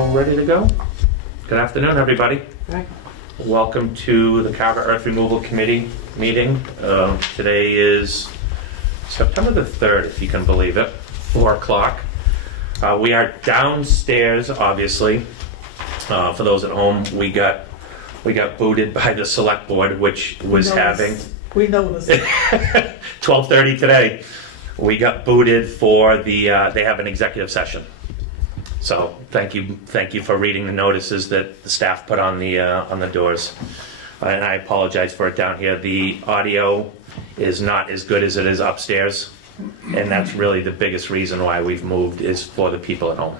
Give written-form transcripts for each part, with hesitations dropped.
All ready to go? Good afternoon, everybody. Right. Welcome to the Carver Earth Removal Committee meeting. Today is September the 3rd, if you can believe it, 4 o'clock. We are downstairs, obviously. For those at home, we got booted by the select board, which was having We noticed. 12:30 today. We got booted for the, they have an executive session. So thank you for reading the notices that the staff put on the doors. And I apologize for it down here. The audio is not as good as it is upstairs. And that's really the biggest reason why we've moved, is for the people at home.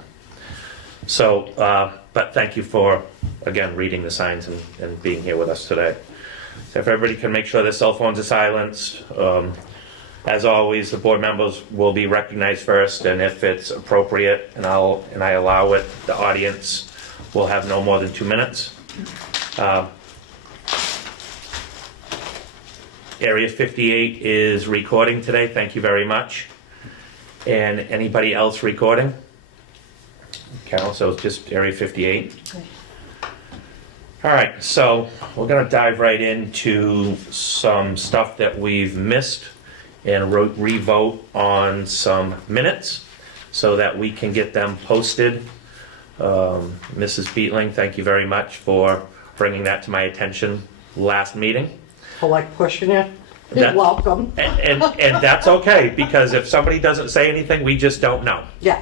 So, but thank you for, again, reading the signs and being here with us today. So if everybody can make sure their cell phones are silenced. As always, the board members will be recognized first, and if it's appropriate and I allow it, the audience will have no more than 2 minutes. Area 58 is recording today. Thank you very much. And anybody else recording? Carol, so it's just Area 58. Okay. All right, so we're gonna dive right into some stuff that we've missed and re-vote on some minutes so that we can get them posted. Mrs. Beetling, thank you very much for bringing that to my attention last meeting. I like pushing it. You're That- welcome. And that's okay, because if somebody doesn't say anything, we just don't know. Yeah.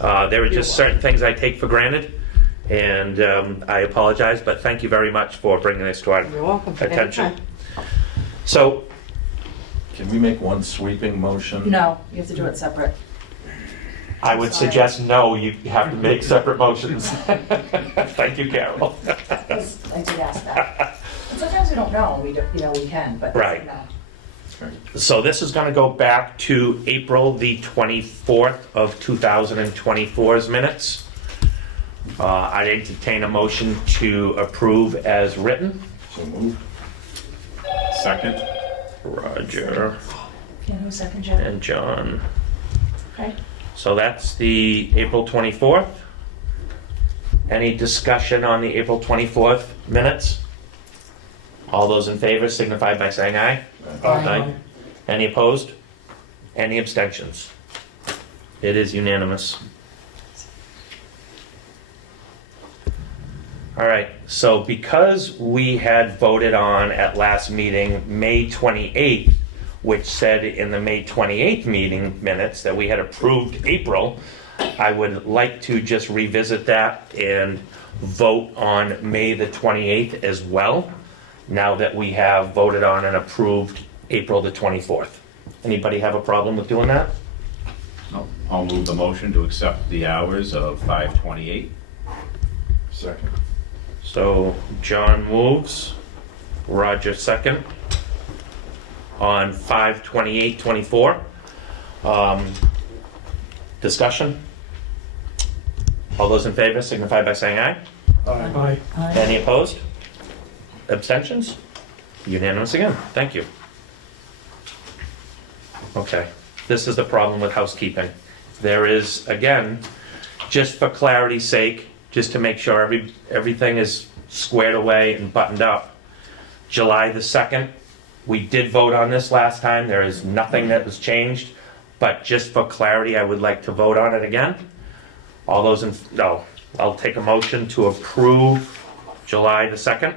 There are just certain things I take for granted, and I apologize, but thank you very much for bringing this to our You're welcome. attention. Anytime. So, Can we make one sweeping motion? No, you have to do it separate. I would suggest no, you have to make separate motions. Thank you, Carol. Because I did ask that. And sometimes we don't know, we can, but. Right. No. So this is gonna go back to April the 24th of 2024's minutes. I'd entertain a motion to approve as written. So moved. Second. Roger Can who second, Jeff? and John. Okay. So that's the April 24th. Any discussion on the April 24th minutes? All those in favor signify by saying aye. Aye. Any opposed? Any abstentions? It is unanimous. All right, so because we had voted on at last meeting, May 28th, which said in the May 28th meeting minutes that we had approved April, I would like to just revisit that and vote on May the 28th as well, now that we have voted on and approved April the 24th. Anybody have a problem with doing that? No, I'll move the motion to accept the hours of 5:28. Second. So John moves, Roger second, on 5/28/24. Discussion? All those in favor signify by saying aye. Aye. Any opposed? Abstentions? Unanimous again, thank you. Okay, this is the problem with housekeeping. There is, again, just for clarity's sake, just to make sure everything is squared away and buttoned up. July the 2nd, we did vote on this last time. There is nothing that was changed, but just for clarity, I would like to vote on it again. All those no, I'll take a motion to approve July the 2nd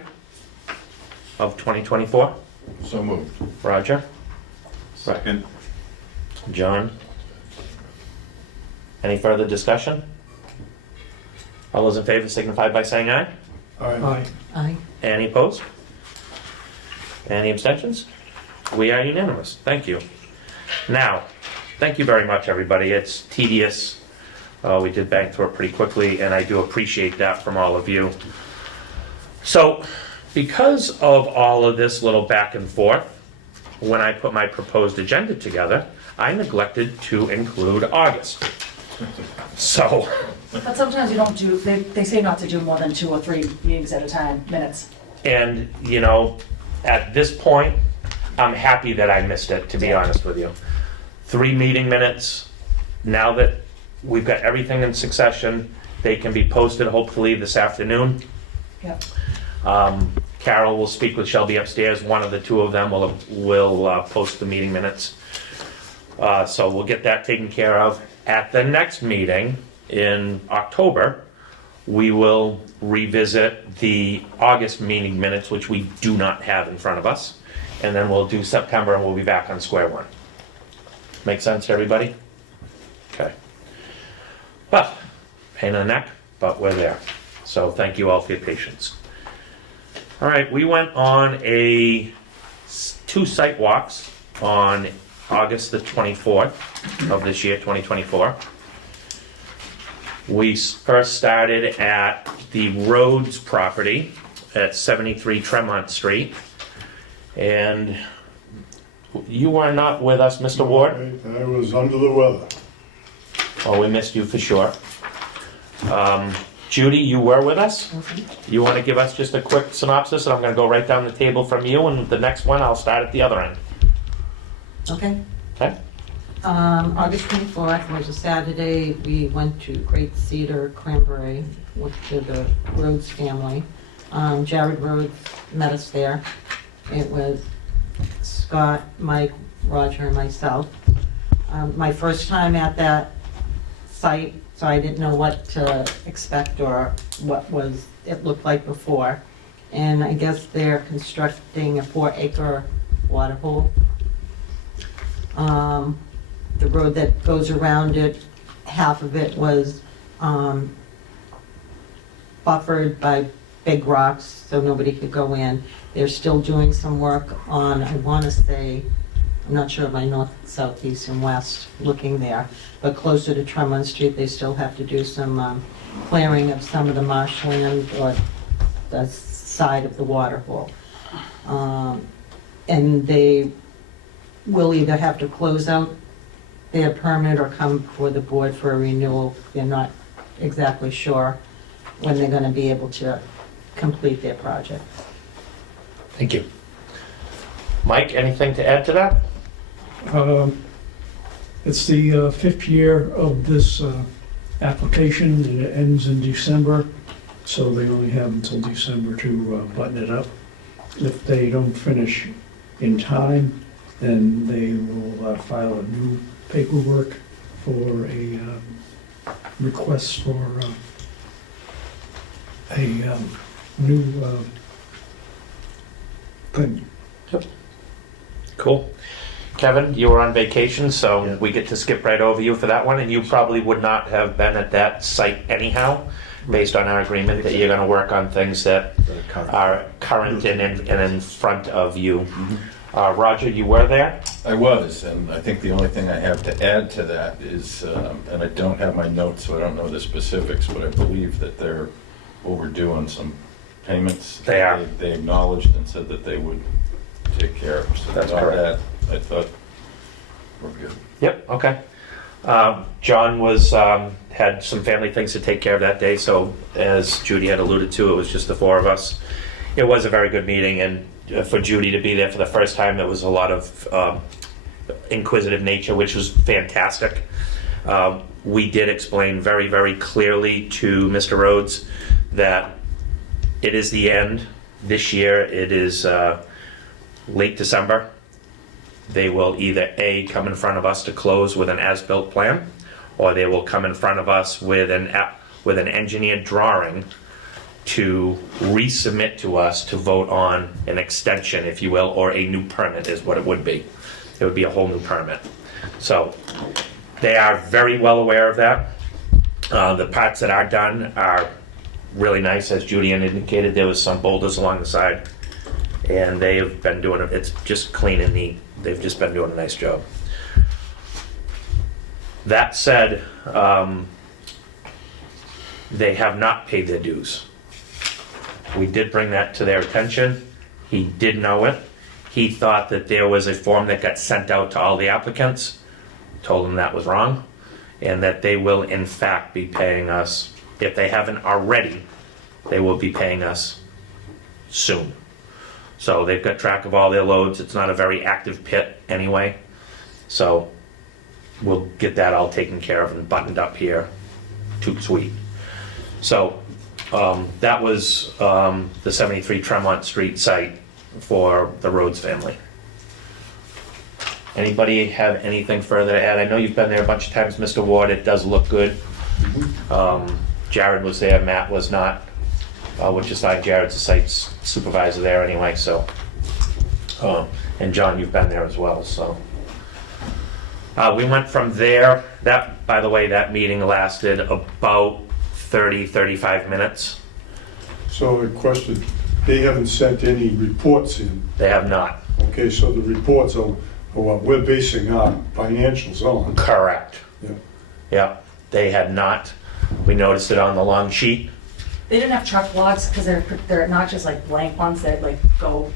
of 2024. So moved. Roger, Second. John. Any further discussion? All those in favor signify by saying aye. Aye. Aye. Any opposed? Any abstentions? We are unanimous. Thank you. Now, thank you very much, everybody. It's tedious. We did bang through it pretty quickly, and I do appreciate that from all of you. So, because of all of this little back and forth, when I put my proposed agenda together, I neglected to include August. So, But sometimes you don't do, they say not to do more than 2 or 3 meetings at a time, minutes. and at this point, I'm happy that I missed it, to be honest with you. 3 meeting minutes, now that we've got everything in succession, They can be posted hopefully this afternoon. Yep. Carol will speak with Shelby upstairs. One of the two of them will post the meeting minutes. So we'll get that taken care of. At the next meeting in October, we will revisit the August meeting minutes, which we do not have in front of us. And then we'll do September and we'll be back on square one. Make sense to everybody? Okay. Well, pain in the neck, but we're there. So thank you all for your patience. All right, we went on two site walks on August the 24th of this year, 2024. We first started at the Rhodes property at 73 Tremont Street. And you were not with us, Mr. Ward? I was under the weather. Oh, we missed you for sure. Judy, you were with us? You want to give us just a quick synopsis, and I'm going to go right down the table from you, and the next one, I'll start at the other end. Okay. Okay? August 24th was a Saturday. We went to Great Cedar Cranberry with the Rhodes family. Jared Rhodes met us there. It was Scott, Mike, Roger, and myself. My first time at that site, so I didn't know what to expect or what it looked like before. And I guess they're constructing a 4-acre water hole. The road that goes around it, half of it was buffered by big rocks, so nobody could go in. They're still doing some work on, I want to say, I'm not sure by north, south, east, and west, looking there, but closer to Tremont Street, they still have to do some clearing of some of the marshland or the side of the water hole. And they will either have to close out their permit or come before the board for a renewal. They're not exactly sure when they're going to be able to complete their project. Thank you. Mike, anything to add to that? It's the fifth year of this application, and it ends in December, so they only have until December to button it up. If they don't finish in time, then they will file a new paperwork for a request for a new thing. Cool. Kevin, you were on vacation, so Yeah. we get to skip right over you for that one, and you probably would not have been at that site anyhow, based on our agreement that you're gonna work on things that are current and in front of you. Roger, you were there? I was, and I think the only thing I have to add to that is, and I don't have my notes, so I don't know the specifics, but I believe that they're overdue on some payments. They are. They acknowledged and said that they would take care of. So That's all correct. that, I thought we're good. Yep, okay. John had some family things to take care of that day, so as Judy had alluded to, it was just the four of us. It was a very good meeting, and for Judy to be there for the first time, there was a lot of inquisitive nature, which was fantastic. We did explain very, very clearly to Mr. Rhodes that it is the end. This year, it is late December. They will either A, come in front of us to close with an as-built plan, or they will come in front of us with an engineered drawing to resubmit to us to vote on an extension, if you will, or a new permit is what it would be. It would be a whole new permit. So they are very well aware of that. The parts that are done are really nice. As Judy indicated, there was some boulders along the side, and they have been doing it. It's just clean and neat. They've just been doing a nice job. That said, they have not paid their dues. We did bring that to their attention. He did know it. He thought that there was a form that got sent out to all the applicants. Told him that was wrong, and that they will in fact be paying us. If they haven't already, they will be paying us soon. So they've got track of all their loads. It's not a very active pit anyway. So we'll get that all taken care of and buttoned up here. Too sweet. So that was the 73 Tremont Street site for the Rhodes family. Anybody have anything further to add? I know you've been there a bunch of times, Mr. Ward. It does look good. Jared was there, Matt was not, which is fine. Jared's the site supervisor there anyway, so. And John, you've been there as well, so. We went from there, that, by the way, that meeting lasted about 30, 35 minutes. So a question, they haven't sent any reports in. They have not. Okay, so the reports are what we're basing our financials on. Correct. Yeah. Yeah, they had not. We noticed it on the long sheet. They didn't have truck logs because they're not just like blank ones that like go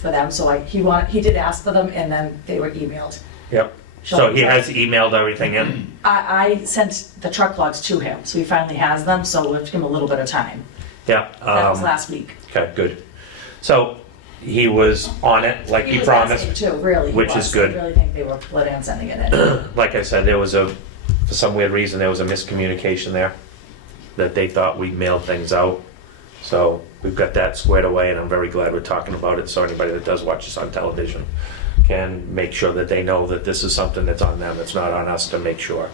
for them. So like he did ask for them and then they were emailed. Yep. So he has emailed everything in? I sent the truck logs to him, so he finally has them, so we'll have to give him a little bit of time. Yeah. That was last week. Okay, good. So he was on it like he was promised. asking too, really. he which is was. good. I really think they were planning on sending it in. Like I said, for some weird reason, there was a miscommunication there, that they thought we mailed things out. So we've got that squared away, and I'm very glad we're talking about it, so anybody that does watch this on television can make sure that they know that this is something that's on them, it's not on us to make sure.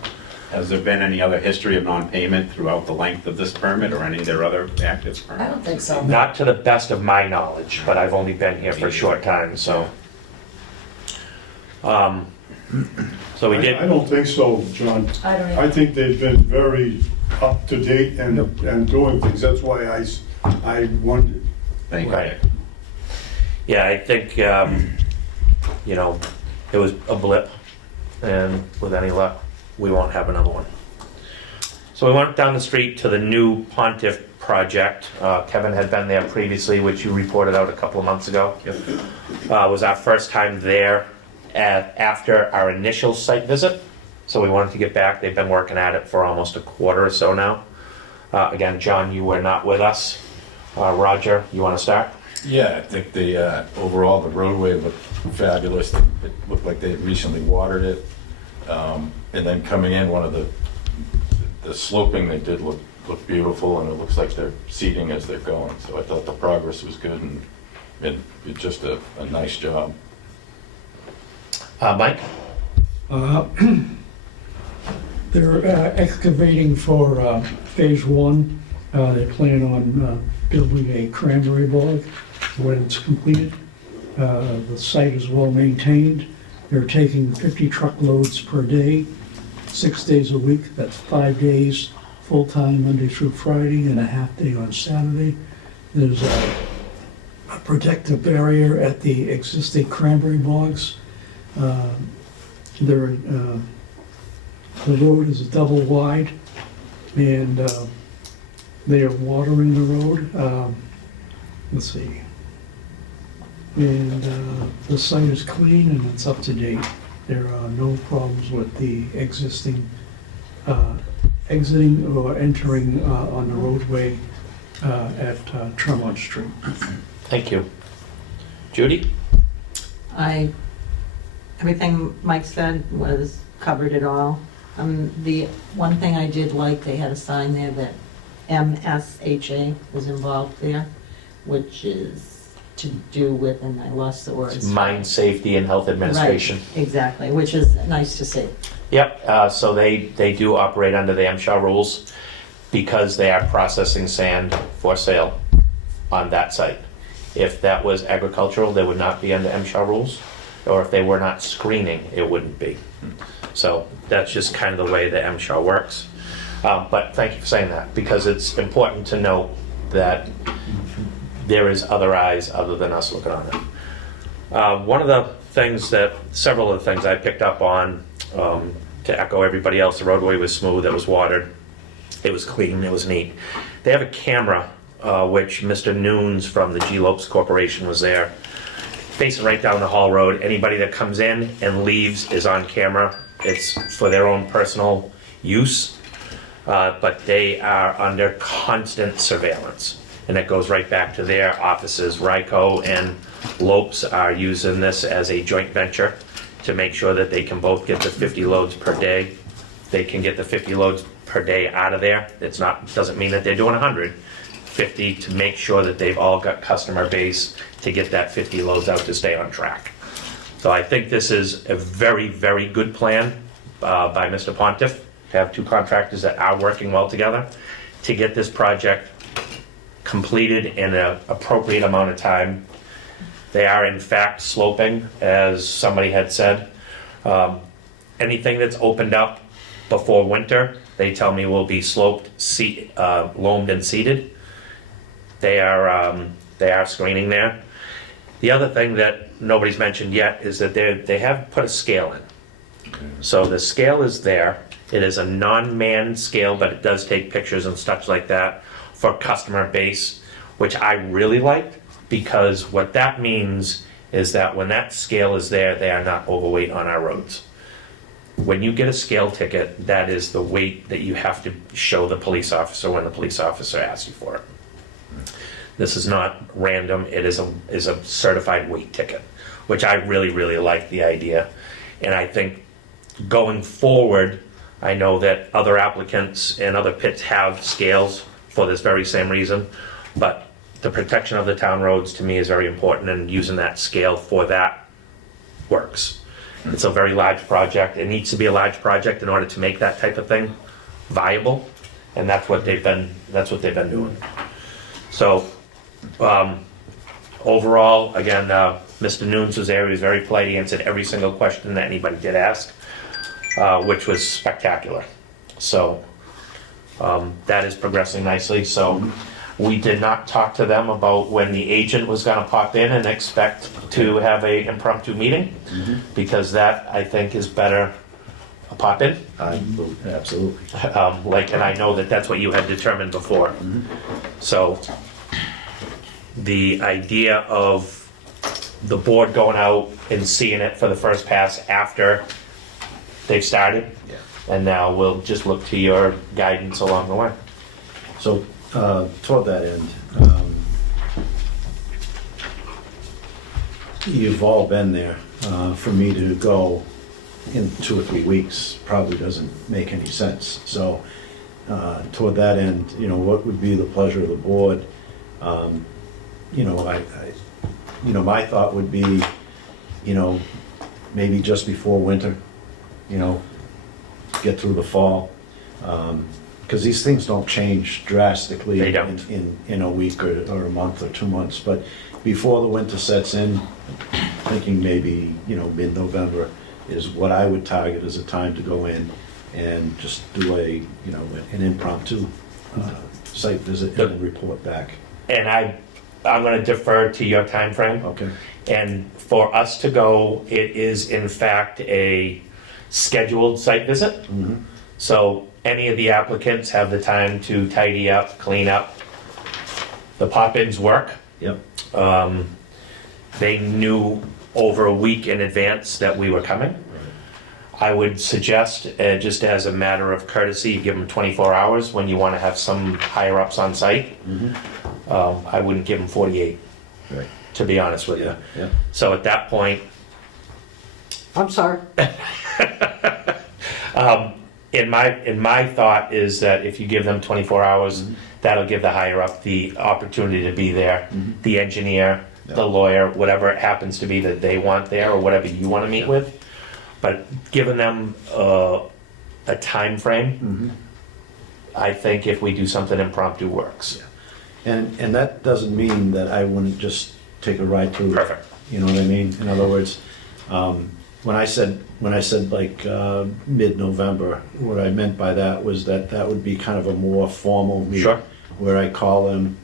Has there been any other history of non-payment throughout the length of this permit or any of their other active I permits? don't think so. Not to the best of my knowledge, but I've only been here for a short time, so. So we I did, don't think so, John. I don't I even, think they've been very up to date and doing things. That's why I wondered. Thank you. Right. yeah, I think, it was a blip, and with any luck, we won't have another one. So we went down the street to the new Pontiff project. Kevin had been there previously, which you reported out a couple of months ago. It was our first time there after our initial site visit. So we wanted to get back. They've been working at it for almost a quarter or so now. Again, John, you were not with us. Roger, you want to start? Yeah, I think overall, the roadway looked fabulous. It looked like they had recently watered it. And then coming in, one of the sloping they did look beautiful, and it looks like they're seeding as they're going. So I thought the progress was good, and it's just a nice job. Mike? They're excavating for phase one. They plan on building a cranberry bog when it's completed. The site is well maintained. They're taking 50 truckloads per day, 6 days a week. That's 5 days, full-time Monday through Friday, and a half day on Saturday. There's a protective barrier at the existing cranberry bogs. The road is double wide, and they are watering the road. Let's see. And the site is clean and it's up to date. There are no problems with the existing exiting or entering on the roadway at Tremont Street. Thank you. Judy? Everything Mike said was covered it all. The one thing I did like, they had a sign there that MSHA was involved there, which is to do with, and I lost the words. Mine Safety and Health Administration. Right, exactly, which is nice to see. Yep, so they do operate under the MSHA rules because they are processing sand for sale on that site. If that was agricultural, they would not be under MSHA rules, or if they were not screening, it wouldn't be. So that's just kind of the way the MSHA works. But thank you for saying that, because it's important to note that there is other eyes other than us looking on it. One of the things several of the things I picked up on, to echo everybody else, the roadway was smooth, it was watered, it was clean, it was neat. They have a camera, which Mr. Nunes from the G. Lopes Corporation was there, facing right down the Hall Road. Anybody that comes in and leaves is on camera. It's for their own personal use, but they are under constant surveillance. And it goes right back to their offices. Ryko and Lopes are using this as a joint venture to make sure that they can both get the 50 loads per day. They can get the 50 loads per per day out of there. It's not, doesn't mean that they're doing 100, 50 to make sure that they've all got customer base to get that 50 loads out to stay on track. So I think this is a very, very good plan by Mr. Pontiff, to have two contractors that are working well together to get this project completed in an appropriate amount of time. They are in fact sloping, as somebody had said. Anything that's opened up before winter, they tell me will be sloped, loamed and seeded. They are screening there. The other thing that nobody's mentioned yet is that they have put a scale in. So the scale is there. It is a non-manned scale, but it does take pictures and stuff like that for customer base, which I really like, because what that means is that when that scale is there, they are not overweight on our roads. When you get a scale ticket, that is the weight that you have to show the police officer when the police officer asks you for it. This is not random, it is a certified weight ticket, which I really, really like the idea. And I think going forward, I know that other applicants and other pits have scales for this very same reason, but the protection of the town roads to me is very important, and using that scale for that works. It's a very large project. It needs to be a large project in order to make that type of thing viable, and that's what they've been doing. So, overall, again, Mr. Nunes was there. He was very polite. He answered every single question that anybody did ask, which was spectacular. So, that is progressing nicely. So, we did not talk to them about when the agent was going to pop in and expect to have a impromptu meeting, because that, I think, is better a pop in. Absolutely. And I know that that's what you had determined before. So the idea of the board going out and seeing it for the first pass after they've started, and now we'll just look to your guidance along the way. So, toward that end, you've all been there. For me to go in 2 or 3 weeks probably doesn't make any sense. So, toward that end, what would be the pleasure of the board? My thought would be, maybe just before winter, get through the fall. Because these things don't change drastically They don't. in a week or a month or 2 months. But before the winter sets in, thinking maybe, mid-November is what I would target as a time to go in and just do an impromptu site visit and report back. And I'm going to defer to your time frame. Okay. And for us to go, it is in fact a scheduled site visit. Mhm. So any of the applicants have the time to tidy up, clean up. The pop-ins work. Yep. They knew over a week in advance that we were coming. I would suggest, just as a matter of courtesy, you give them 24 hours when you want to have some higher ups on site. I wouldn't give them 48, Right. to be honest with you. Yeah. So at that point, I'm sorry. in my thought is that if you give them 24 hours, that'll give the higher up the opportunity to be there, the engineer, the lawyer, whatever it happens to be that they want there, or whatever you want to meet with. But giving them a time frame, I think if we do something impromptu works. And that doesn't mean that I wouldn't just take a ride through. Perfect. You know what I mean? In other words, when I said like mid-November, what I meant by that was that would be kind of a more formal meeting. Sure. Where I call them,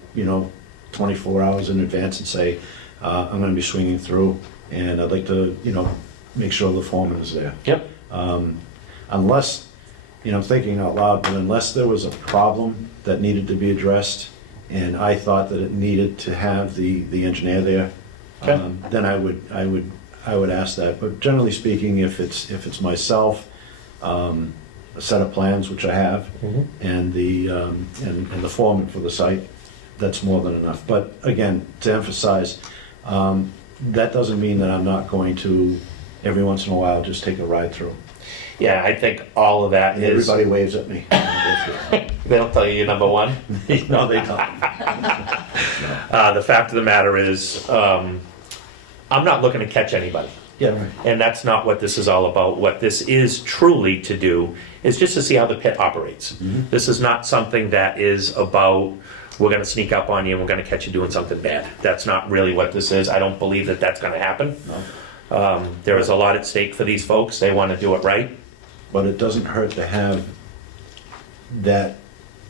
24 hours in advance and say, I'm gonna be swinging through and I'd like to, make sure the foreman is there. Yep. Unless, I'm thinking out loud, but unless there was a problem that needed to be addressed and I thought that it needed to have the engineer there, Okay. then I would ask that. But generally speaking, if it's myself, a set of plans, which I have, and the foreman for the site, that's more than enough. But again, to emphasize, that doesn't mean that I'm not going to, every once in a while, just take a ride through. Yeah, I think all of that And is, everybody waves at me. they don't tell you you're number one. No, they don't. The fact of the matter is, I'm not looking to catch anybody. Yeah, right. And that's not what this is all about. What this is truly to do is just to see how the pit operates. This is not something that is about, we're gonna sneak up on you and we're gonna catch you doing something bad. That's not really what this is. I don't believe that that's gonna happen. There is a lot at stake for these folks. They wanna do it right. But it doesn't hurt to have that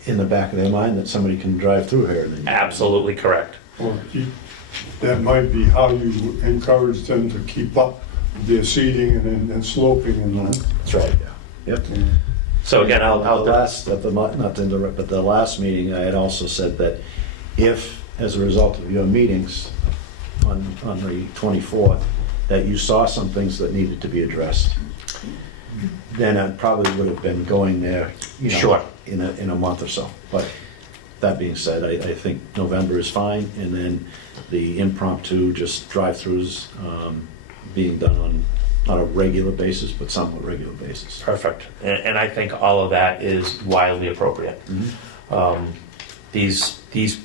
in the back of their mind that somebody can drive through here. and then- Absolutely correct. Or that might be how you encourage them to keep up their seeding and sloping and that. That's right, yeah. Yep. So again, The I'll last, not to interrupt, but the last meeting, I had also said that if, as a result of your meetings on the 24th, that you saw some things that needed to be addressed, then I probably would have been going there, you know, Sure. in a month or so. But that being said, I think November is fine, and then the impromptu, just drive-throughs being done on, not a regular basis, but somewhat regular basis. Perfect. And I think all of that is wildly appropriate. These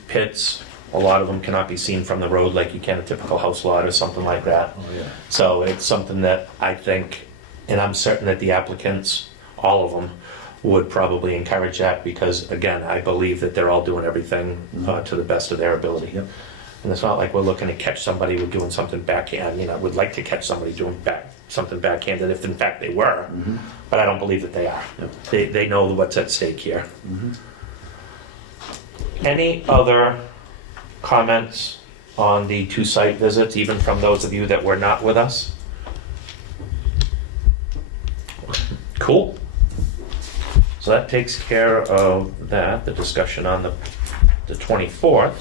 pits, a lot of them cannot be seen from the road like you can a typical house lot or something like that. Oh, yeah. So it's something that I think, and I'm certain that the applicants, all of them, would probably encourage that because, again, I believe that they're all doing everything to the best of their ability. Yep. And it's not like we're looking to catch somebody with doing something backhand. I mean, I would like to catch somebody doing something backhanded if in fact they were, but I don't believe that they are. Yep. They know what's at stake here. Any other comments on the two site visits, even from those of you that were not with us? Cool. So that takes care of that, the discussion on the 24th.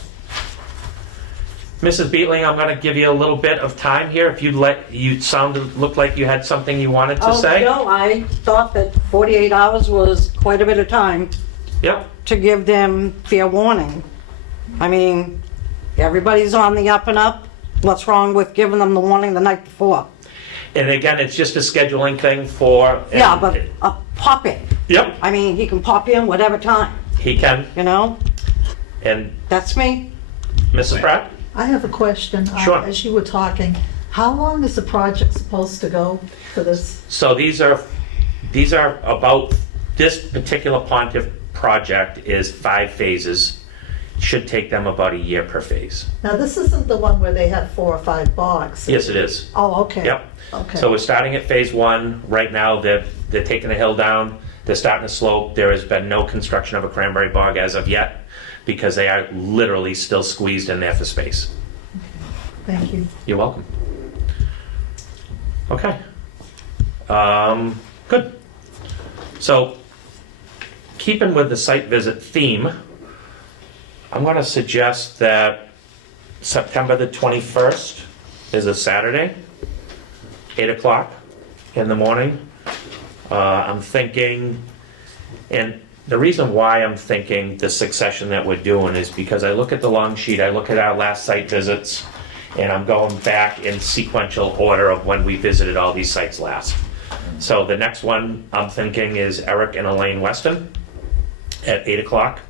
Mrs. Beatling, I'm going to give you a little bit of time here. If looked like you had something you wanted to say. No, I thought that 48 hours was quite a bit of time Yep. to give them fair warning. I mean, everybody's on the up and up. What's wrong with giving them the warning the night before? And again, it's just a scheduling thing for. Yeah, but a pop in. Yep, I mean, he can pop in whatever time, he can. you know? And That's me. Mrs. Pratt? I have a question. Sure. As you were talking, how long is the project supposed to go for this? So these are about, this particular Pontiff project is 5 phases. Should take them about a year per phase. Now, this isn't the one where they had 4 or 5 bogs. Yes, it is. Oh, okay. Yep. Okay. So we're starting at phase 1. Right now, they're taking the hill down. They're starting to slope. There has been no construction of a cranberry bog as of yet because they are literally still squeezed in there for space. Thank you. You're welcome. Okay. Good. So, keeping with the site visit theme, I'm going to suggest that September the 21st is a Saturday, 8 o'clock in the morning. I'm thinking, and the reason why I'm thinking the succession that we're doing is because I look at the long sheet, I look at our last site visits, and I'm going back in sequential order of when we visited all these sites last. So the next one I'm thinking is Eric and Elaine Weston at 8 o'clock.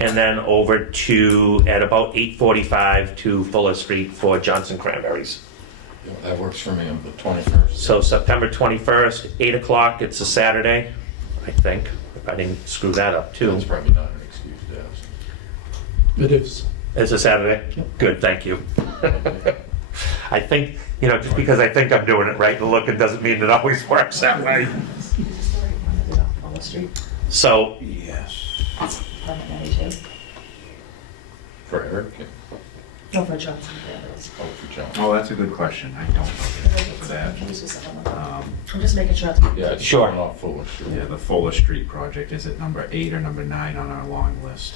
And then over to, at about 8:45 to Fuller Street for Johnson Cranberries. Yeah, that works for me on the 21st. So September 21st, 8 o'clock, it's a Saturday, I think, if I didn't screw that up too. That's probably not an excuse, Daz. It is. It's a Saturday? Good, thank you. I think, just because I think I'm doing it right and looking doesn't mean it always works that way. On the street, So, Yes. permit 92. For Eric? Yeah. No, for Johnson. Cranberries. Oh, for John. Oh, that's a good question. I don't know the answer to that. I'm just making sure. Yeah, it's Sure. going off Fuller Street. Yeah, the Fuller Street project, is it number 8 or number 9 on our long list?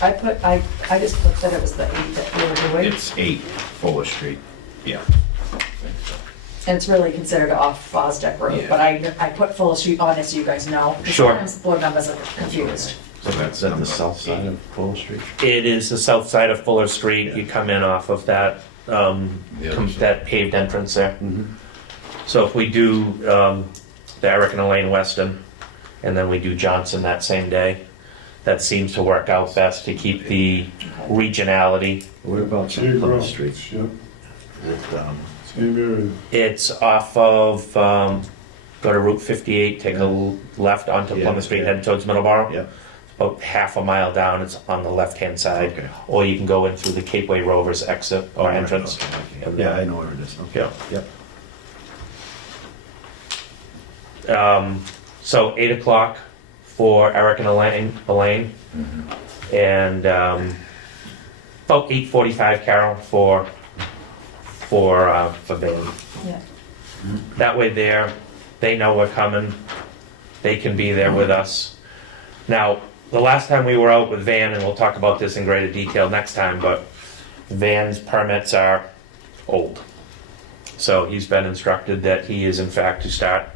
I just put that it was the 8 that we were doing. It's 8 Fuller Street. Yeah. And it's really considered off Fosdeck Road, Yeah. but I put Fuller Street on it so you guys know. 'Cause Sure. Sometimes board members are confused. So that's Is that number the south side 8. of Fuller Street? it is the south side of Fuller Street. You come in off of that, The other side. that paved entrance there. So if we do the Eric and Elaine Weston, and then we do Johnson that same day, that seems to work out best to keep the regionality. Whereabouts on Big Plymouth roads, Street? yep, With, same area. It's off of, go to Route 58, take a left onto Yeah, Plymouth Street, yeah. heading towards Middleborough. Yeah. About half a mile down, it's on the left-hand side. Okay. Or you can go in through the Cape Way Rovers exit or right, entrance. okay, okay. Yeah, I know where it is. Okay. Yeah. Yep. So 8 o'clock for Eric and Elaine. And about 8:45, Carol, for Van. Yeah. That way they know we're coming. They can be there with us. Now, the last time we were out with Van, and we'll talk about this in greater detail next time, but Van's permits are old. So he's been instructed that he is in fact to start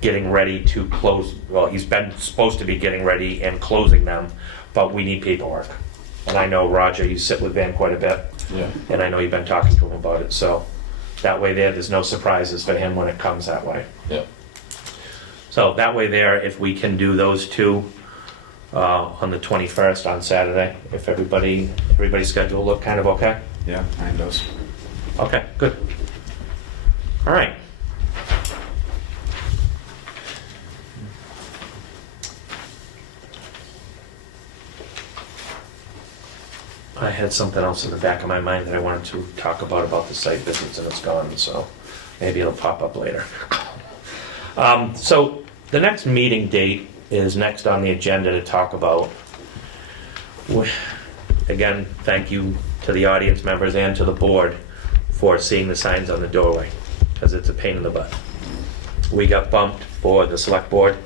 getting ready to close, well, he's been supposed to be getting ready and closing them, but we need paperwork. And I know, Roger, you sit with Van quite a bit, Yeah. and I know you've been talking to him about it, so that way there's no surprises for him when it comes that way. Yep. So that way there, if we can do those two on the 21st on Saturday, if everybody's schedule look kind of okay? Yeah, mine does. Okay, good. All right. I had something else in the back of my mind that I wanted to talk about the site visits, and it's gone, so maybe it'll pop up later. So the next meeting date is next on the agenda to talk about. Again, thank you to the audience members and to the board for seeing the signs on the doorway, because it's a pain in the butt. We got bumped for the select board.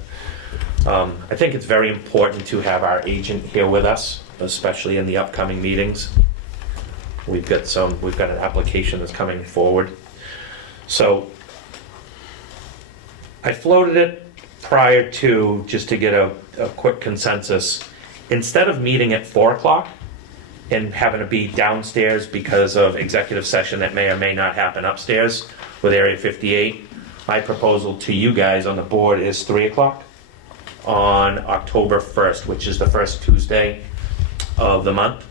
I think it's very important to have our agent here with us, especially in the upcoming meetings. We've got an application that's coming forward. So I floated it prior to, just to get a quick consensus. Instead of meeting at 4 o'clock and having to be downstairs because of executive session that may or may not happen upstairs with Area 58, my proposal to you guys on the board is 3 o'clock on October 1st, which is the first Tuesday of the month.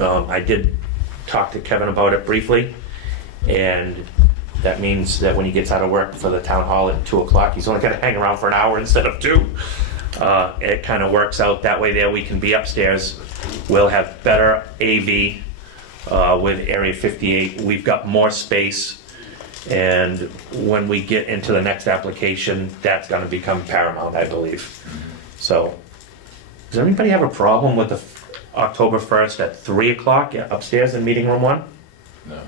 I did talk to Kevin about it briefly, and that means that when he gets out of work for the town hall at 2 o'clock, he's only gonna hang around for an hour instead of 2. It kind of works out that way there. We can be upstairs. We'll have better AV with Area 58. We've got more space, and when we get into the next application, that's gonna become paramount, I believe. So, does anybody have a problem with the October 1st at 3 o'clock upstairs in meeting room 1? No.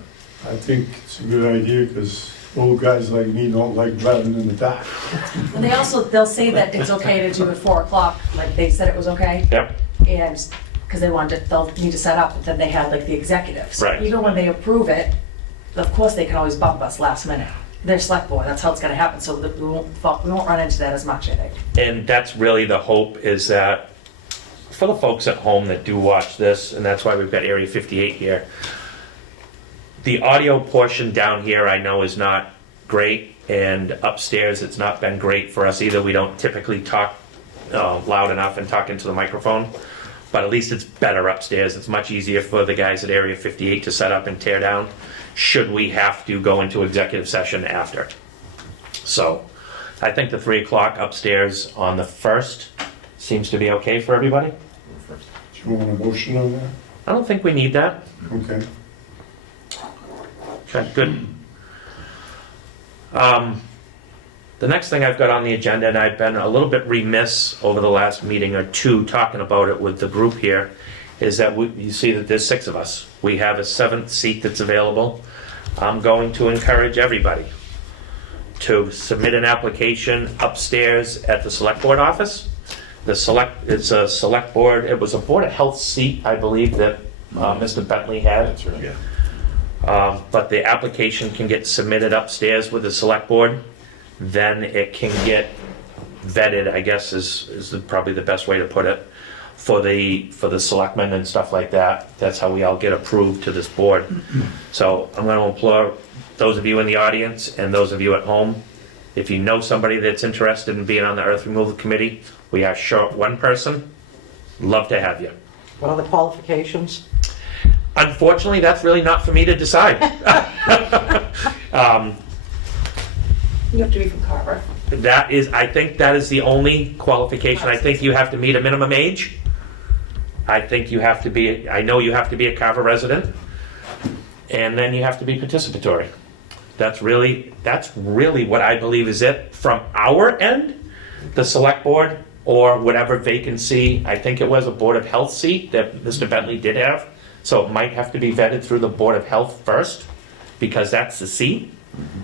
I think it's a good idea, because old guys like me don't like driving in the dark. And they'll say that it's okay to do at 4 o'clock, like they said it was okay, Yep. and, because they'll need to set up, but then they had like the executives. Right. Even when they approve it, of course, they can always bump us last minute. They're select board, that's how it's gonna happen, so that we won't run into that as much, I think. And that's really the hope, is that for the folks at home that do watch this, and that's why we've got Area 58 here, the audio portion down here I know is not great, and upstairs it's not been great for us either. We don't typically talk loud enough and talk into the microphone, but at least it's better upstairs. It's much easier for the guys at Area 58 to set up and tear down, should we have to go into executive session after. So I think the 3 o'clock upstairs on the 1st seems to be okay for everybody. Do you want a motion on that? I don't think we need that. Okay. Okay, good. The next thing I've got on the agenda, and I've been a little bit remiss over the last meeting or two talking about it with the group here, is that you see that there's 6 of us. We have a 7th seat that's available. I'm going to encourage everybody to submit an application upstairs at the select board office. It's a select board, it was a board of health seat, I believe, that Mr. Bentley had. That's right. Yeah. But the application can get submitted upstairs with the select board. Then it can get vetted, I guess is probably the best way to put it, for the selectmen and stuff like that. That's how we all get approved to this board. So I'm going to those of you in the audience and those of you at home, if you know somebody that's interested in being on the earth removal committee, we are short one person. Love to have you. What are the qualifications? Unfortunately, that's really not for me to decide. You have to be from Carver. That is, I think that is the only qualification. I think you have to meet a minimum age. I think you have to be, I know you have to be a Carver resident. And then you have to be participatory. That's really what I believe is it from our end, the select board, or whatever vacancy, I think it was a Board of Health seat that Mr. Bentley did have. So it might have to be vetted through the Board of Health first, because that's the seat.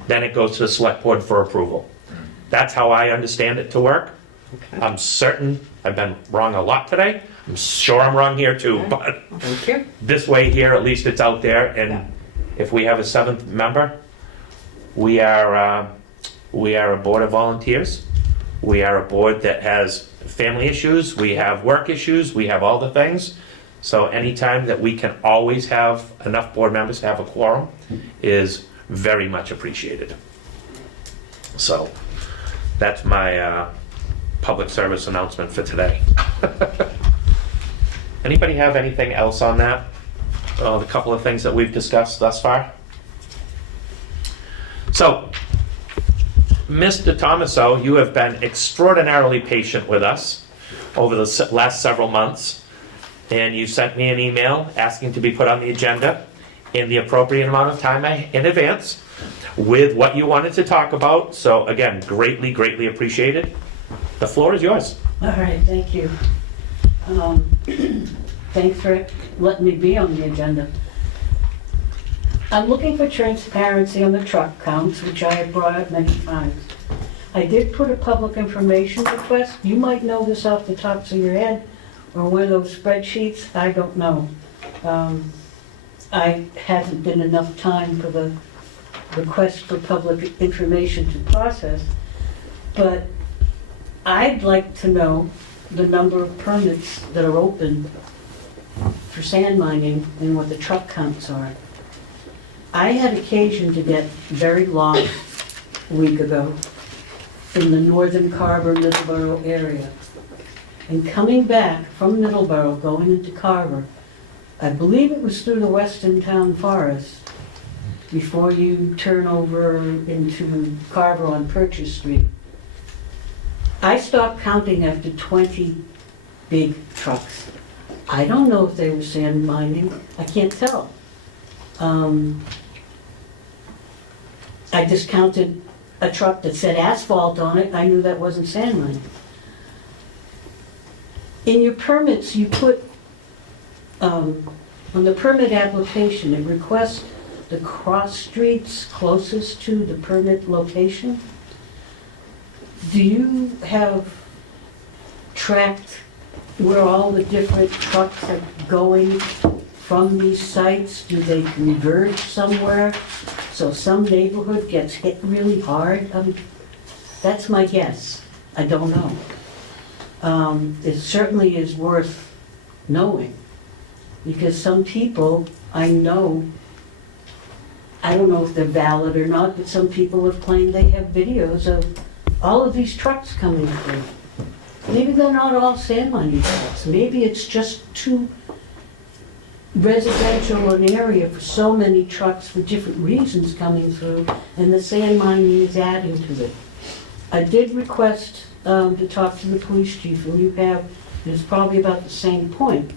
Then it goes to the select board for approval. That's how I understand it to work. I'm certain I've been wrong a lot today. I'm sure I'm wrong here too, but Thank you. this way here, at least it's out there. Yeah. And if we have a seventh member, we are a board of volunteers. We are a board that has family issues. We have work issues. We have all the things. So anytime that we can always have enough board members to have a quorum is very much appreciated. So that's my public service announcement for today. Anybody have anything else on that? The couple of things that we've discussed thus far? So, Mr. Thomaso, you have been extraordinarily patient with us over the last several months, and you sent me an email asking to be put on the agenda in the appropriate amount of time in advance with what you wanted to talk about. So again, greatly, greatly appreciated. The floor is yours. All right, thank you. Thanks for letting me be on the agenda. I'm looking for transparency on the truck counts, which I have brought up many times. I did put a public information request. You might know this off the tops of your head, or one of those spreadsheets, I don't know. I hasn't been enough time for the request for public information to process, but I'd like to know the number of permits that are open for sand mining and what the truck counts are. I had occasion to get very lost a week ago in the northern Carver, Middleborough area. And coming back from Middleborough, going into Carver, I believe it was through the Western Town Forest, before you turn over into Carver on Purchase Street. I stopped counting after 20 big trucks. I don't know if they were sand mining, I can't tell. I just counted a truck that said asphalt on it, I knew that wasn't sand mining. In your permits, you put, on the permit application, it requests the cross streets closest to the permit location. Do you have tracked where all the different trucks are going from these sites? Do they converge somewhere? So some neighborhood gets hit really hard? That's my guess. I don't know. It certainly is worth knowing, because some people I know, I don't know if they're valid or not, but some people have claimed they have videos of all of these trucks coming through. Maybe they're not all sand mining trucks. Maybe it's just too residential an area for so many trucks for different reasons coming through, and the sand mining is adding to it. I did request to talk to the police chief, and you have, it's probably about the same point.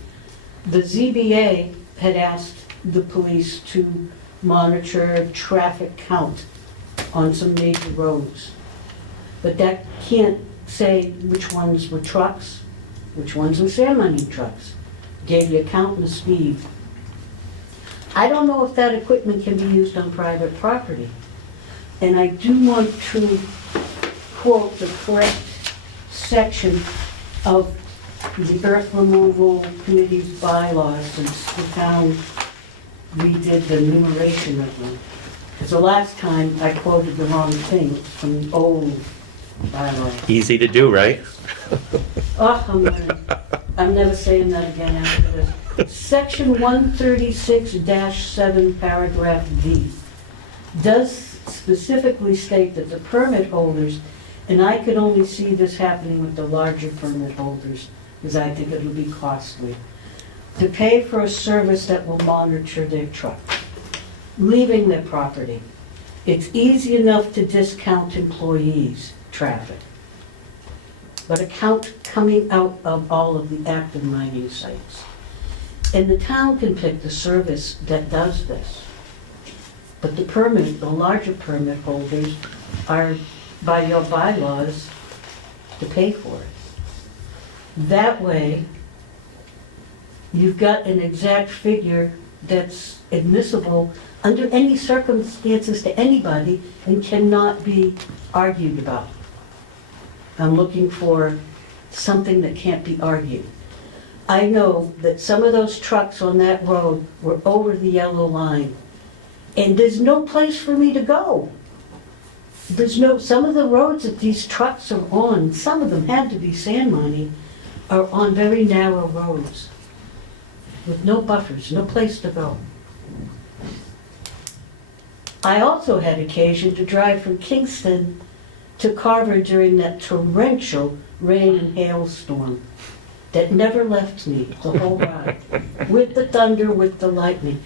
The ZBA had asked the police to monitor traffic count on some major roads. But that can't say which ones were trucks, which ones were sand mining trucks. Gave you a count and a speed. I don't know if that equipment can be used on private property. And I do want to quote the correct section of the Earth Removal Committee's bylaws, since the town redid the numeration of them. Because the last time I quoted the wrong thing from the old bylaws. Easy to do, right? I'm never saying that again after this. Section 136-7, paragraph D. does specifically state that the permit holders, and I could only see this happening with the larger permit holders, because I think it'll be costly, to pay for a service that will monitor their truck, leaving their property. It's easy enough to discount employees' traffic, but account coming out of all of the active mining sites. And the town can pick the service that does this. But the larger permit holders are, by your bylaws, to pay for it. That way, you've got an exact figure that's admissible under any circumstances to anybody and cannot be argued about. I'm looking for something that can't be argued. I know that some of those trucks on that road were over the yellow line, and there's no place for me to go. Some of the roads that these trucks are on, some of them had to be sand mining, are on very narrow roads with no buffers, no place to go. I also had occasion to drive from Kingston to Carver during that torrential rain and hailstorm that never left me the whole ride, with the thunder, with the lightning.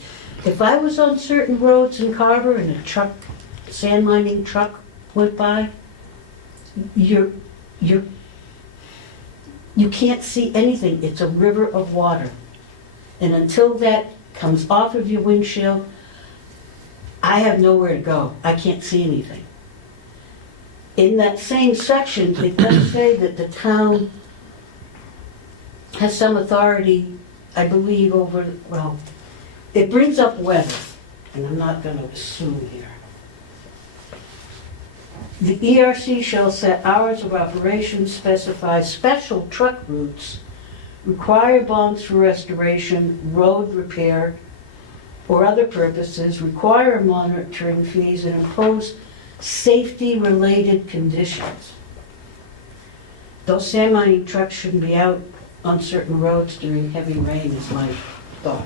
If I was on certain roads in Carver and a sand mining truck went by, you can't see anything. It's a river of water. And until that comes off of your windshield, I have nowhere to go. I can't see anything. In that same section, it does say that the town has some authority, I believe, over, well, it brings up weather, and I'm not going to assume here. The ERC shall set hours of operation, specify special truck routes, require bonds for restoration, road repair, or other purposes, require monitoring fees, and impose safety-related conditions. Those sand mining trucks shouldn't be out on certain roads during heavy rain, is my thought.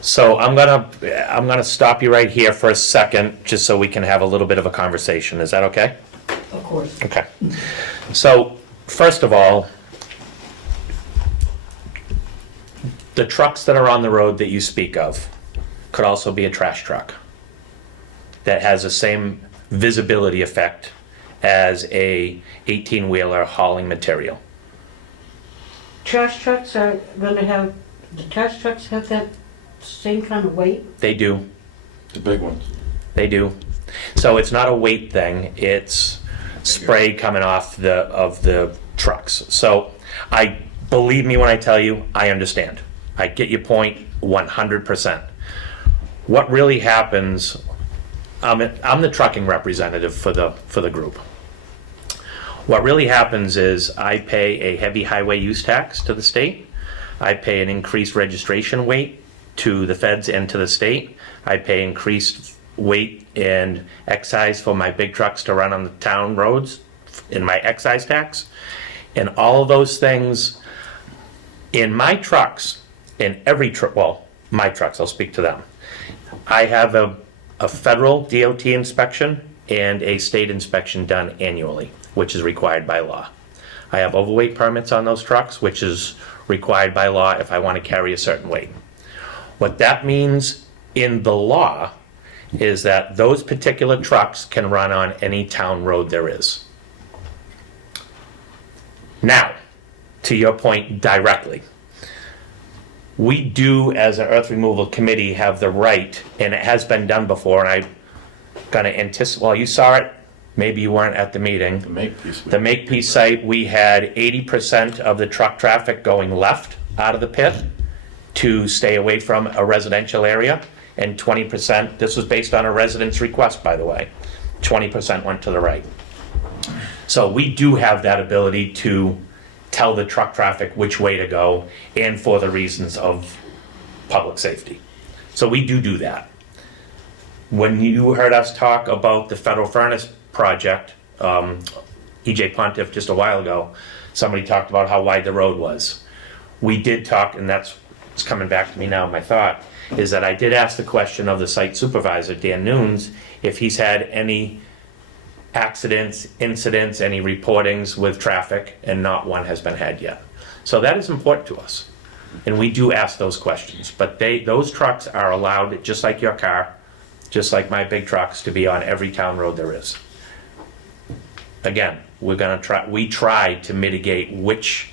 So I'm gonna stop you right here for a second, just so we can have a little bit of a conversation. Is that okay? Of course. Okay. So, first of all, the trucks that are on the road that you speak of could also be a trash truck that has the same visibility effect as a 18-wheeler hauling material. Trash trucks are gonna have, the trash trucks have that same kind of weight? They do. The big ones. They do. So it's not a weight thing, it's spray coming off the trucks. So believe me when I tell you, I understand. I get your point 100%. What really happens, I'm the trucking representative for the group. What really happens is I pay a heavy highway use tax to the state. I pay an increased registration weight to the feds and to the state. I pay increased weight and excise for my big trucks to run on the town roads in my excise tax. And all of those things in my trucks, in every truck, well, my trucks, I'll speak to them. I have a federal DOT inspection and a state inspection done annually, which is required by law. I have overweight permits on those trucks, which is required by law if I want to carry a certain weight. What that means in the law is that those particular trucks can run on any town road there is. Now, to your point directly, we do, as an earth removal committee, have the right, and it has been done before, and I'm gonna anticipate, well, you saw it, maybe you weren't at the meeting. The Makepeace. The Makepeace site, we had 80% of the truck traffic going left out of the pit to stay away from a residential area, and 20%, this was based on a resident's request, by the way, 20% went to the right. So we do have that ability to tell the truck traffic which way to go, and for the reasons of public safety. So we do that. When you heard us talk about the federal furnace project, EJ Pontiff just a while ago, somebody talked about how wide the road was. We did talk, and that's it's coming back to me now, my thought, is that I did ask the question of the site supervisor, Dan Nunes, if he's had any accidents, incidents, any reportings with traffic, and not one has been had yet. So that is important to us. And we do ask those questions, but those trucks are allowed, just like your car, just like my big trucks, to be on every town road there is. Again, we try to mitigate which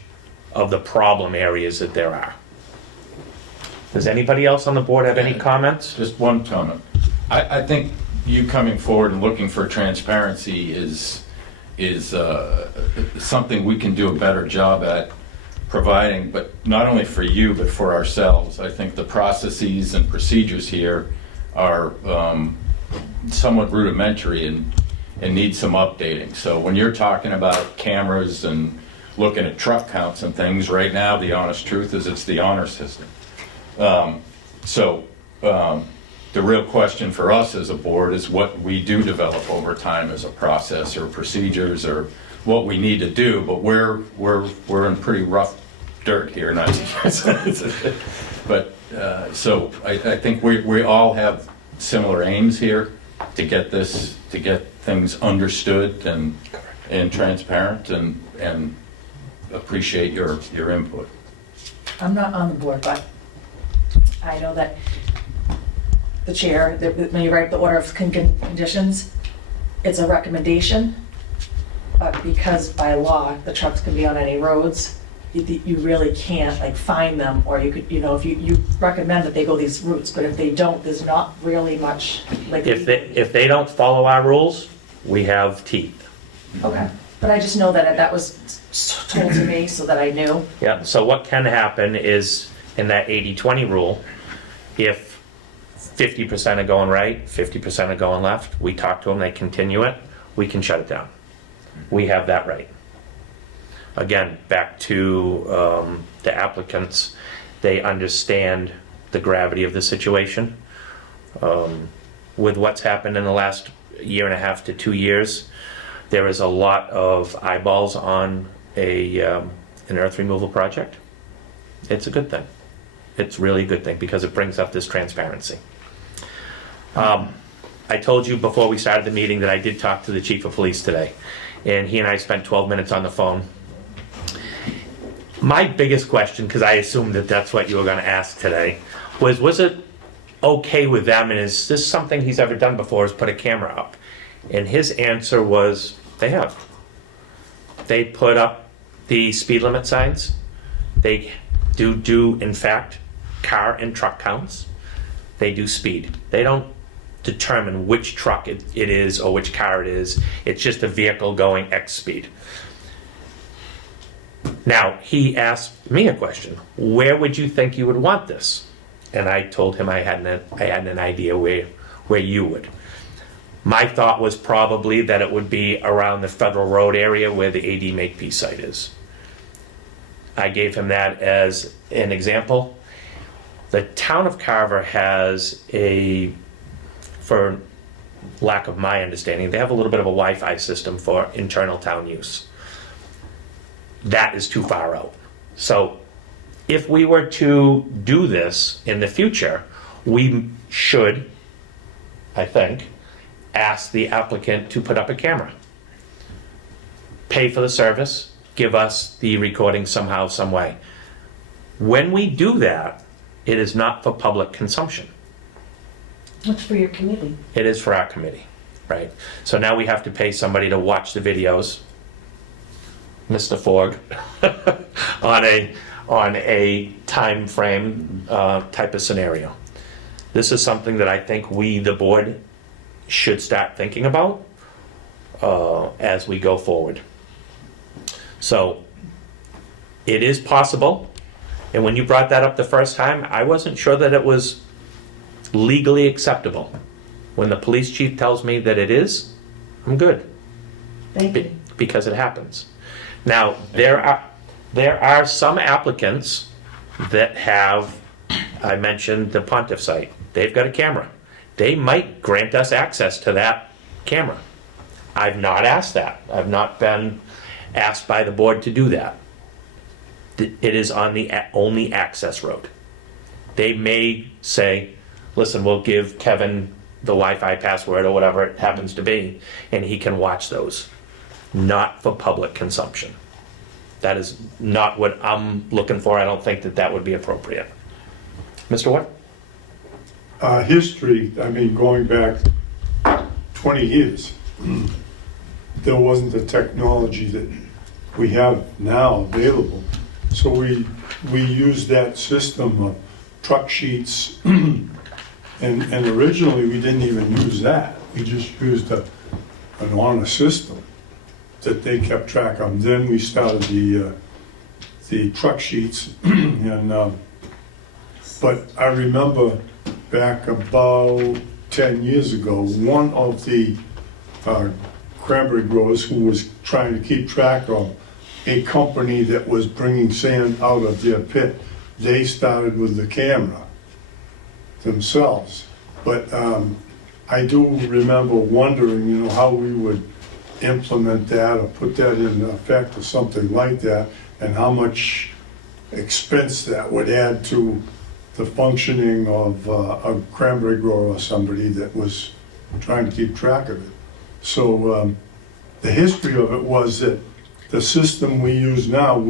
of the problem areas that there are. Does anybody else on the board have any comments? Just one comment. I think you coming forward and looking for transparency is something we can do a better job at providing, but not only for you, but for ourselves. I think the processes and procedures here are somewhat rudimentary and need some updating. So when you're talking about cameras and looking at truck counts and things, right now, the honest truth is it's the honor system. The real question for us as a board is what we do develop over time as a process or procedures or what we need to do, but we're in pretty rough dirt here, not but so I think we all have similar aims here to get things understood and transparent and appreciate your input. I'm not on the board, but I know that the chair, when you write the order of conditions, it's a recommendation, but because by law, the trucks can be on any roads, you really can't like fine them, or you could, if you recommend that they go these routes, but if they don't, there's not really much like. If they don't follow our rules, we have teeth. Okay, but I just know that was told to me so that I knew. Yeah, so what can happen is, in that 80-20 rule, if 50% are going right, 50% are going left, we talk to them, they continue it, we can shut it down. We have that right. Again, back to the applicants, they understand the gravity of the situation. With what's happened in the last year and a half to 2 years, there is a lot of eyeballs on an earth removal project. It's a good thing. It's really a good thing because it brings up this transparency. I told you before we started the meeting that I did talk to the chief of police today, and he and I spent 12 minutes on the phone. My biggest question, because I assumed that that's what you were going to ask today, was it okay with them, and is this something he's ever done before, is put a camera up? And his answer was, they have. They put up the speed limit signs. They do in fact, car and truck counts. They do speed. They don't determine which truck it is or which car it is. It's just a vehicle going X speed. Now, he asked me a question. Where would you think you would want this? And I told him I had an idea where you would. My thought was probably that it would be around the Federal Road area where the AD Makepeace site is. I gave him that as an example. The town of Carver has for lack of my understanding, they have a little bit of a Wi-Fi system for internal town use. That is too far out. So if we were to do this in the future, we should, I think, ask the applicant to put up a camera. Pay for the service, give us the recording somehow, some way. When we do that, it is not for public consumption. What's for your committee? It is for our committee, right? So now we have to pay somebody to watch the videos, Mr. Forg, on a time frame type of scenario. This is something that I think we, the board, should start thinking about as we go forward. So it is possible, and when you brought that up the first time, I wasn't sure that it was legally acceptable. When the police chief tells me that it is, I'm good. Thank you. Because it happens. Now, there are some applicants that have, I mentioned the Pontiff site, they've got a camera. They might grant us access to that camera. I've not asked that. I've not been asked by the board to do that. It is on the only access road. They may say, listen, we'll give Kevin the Wi-Fi password or whatever it happens to be, and he can watch those. Not for public consumption. That is not what I'm looking for. I don't think that that would be appropriate. Mr. What? History, I mean, going back 20 years, there wasn't the technology that we have now available. So we used that system of truck sheets, and originally we didn't even use that. We just used an honor system that they kept track of. Then we started the truck sheets, and but I remember back about 10 years ago, one of the cranberry growers who was trying to keep track of a company that was bringing sand out of their pit, they started with the camera themselves. But I do remember wondering, how we would implement that or put that in effect or something like that, and how much expense that would add to the functioning of a cranberry grower or somebody that was trying to keep track of it. So the history of it was that the system we use now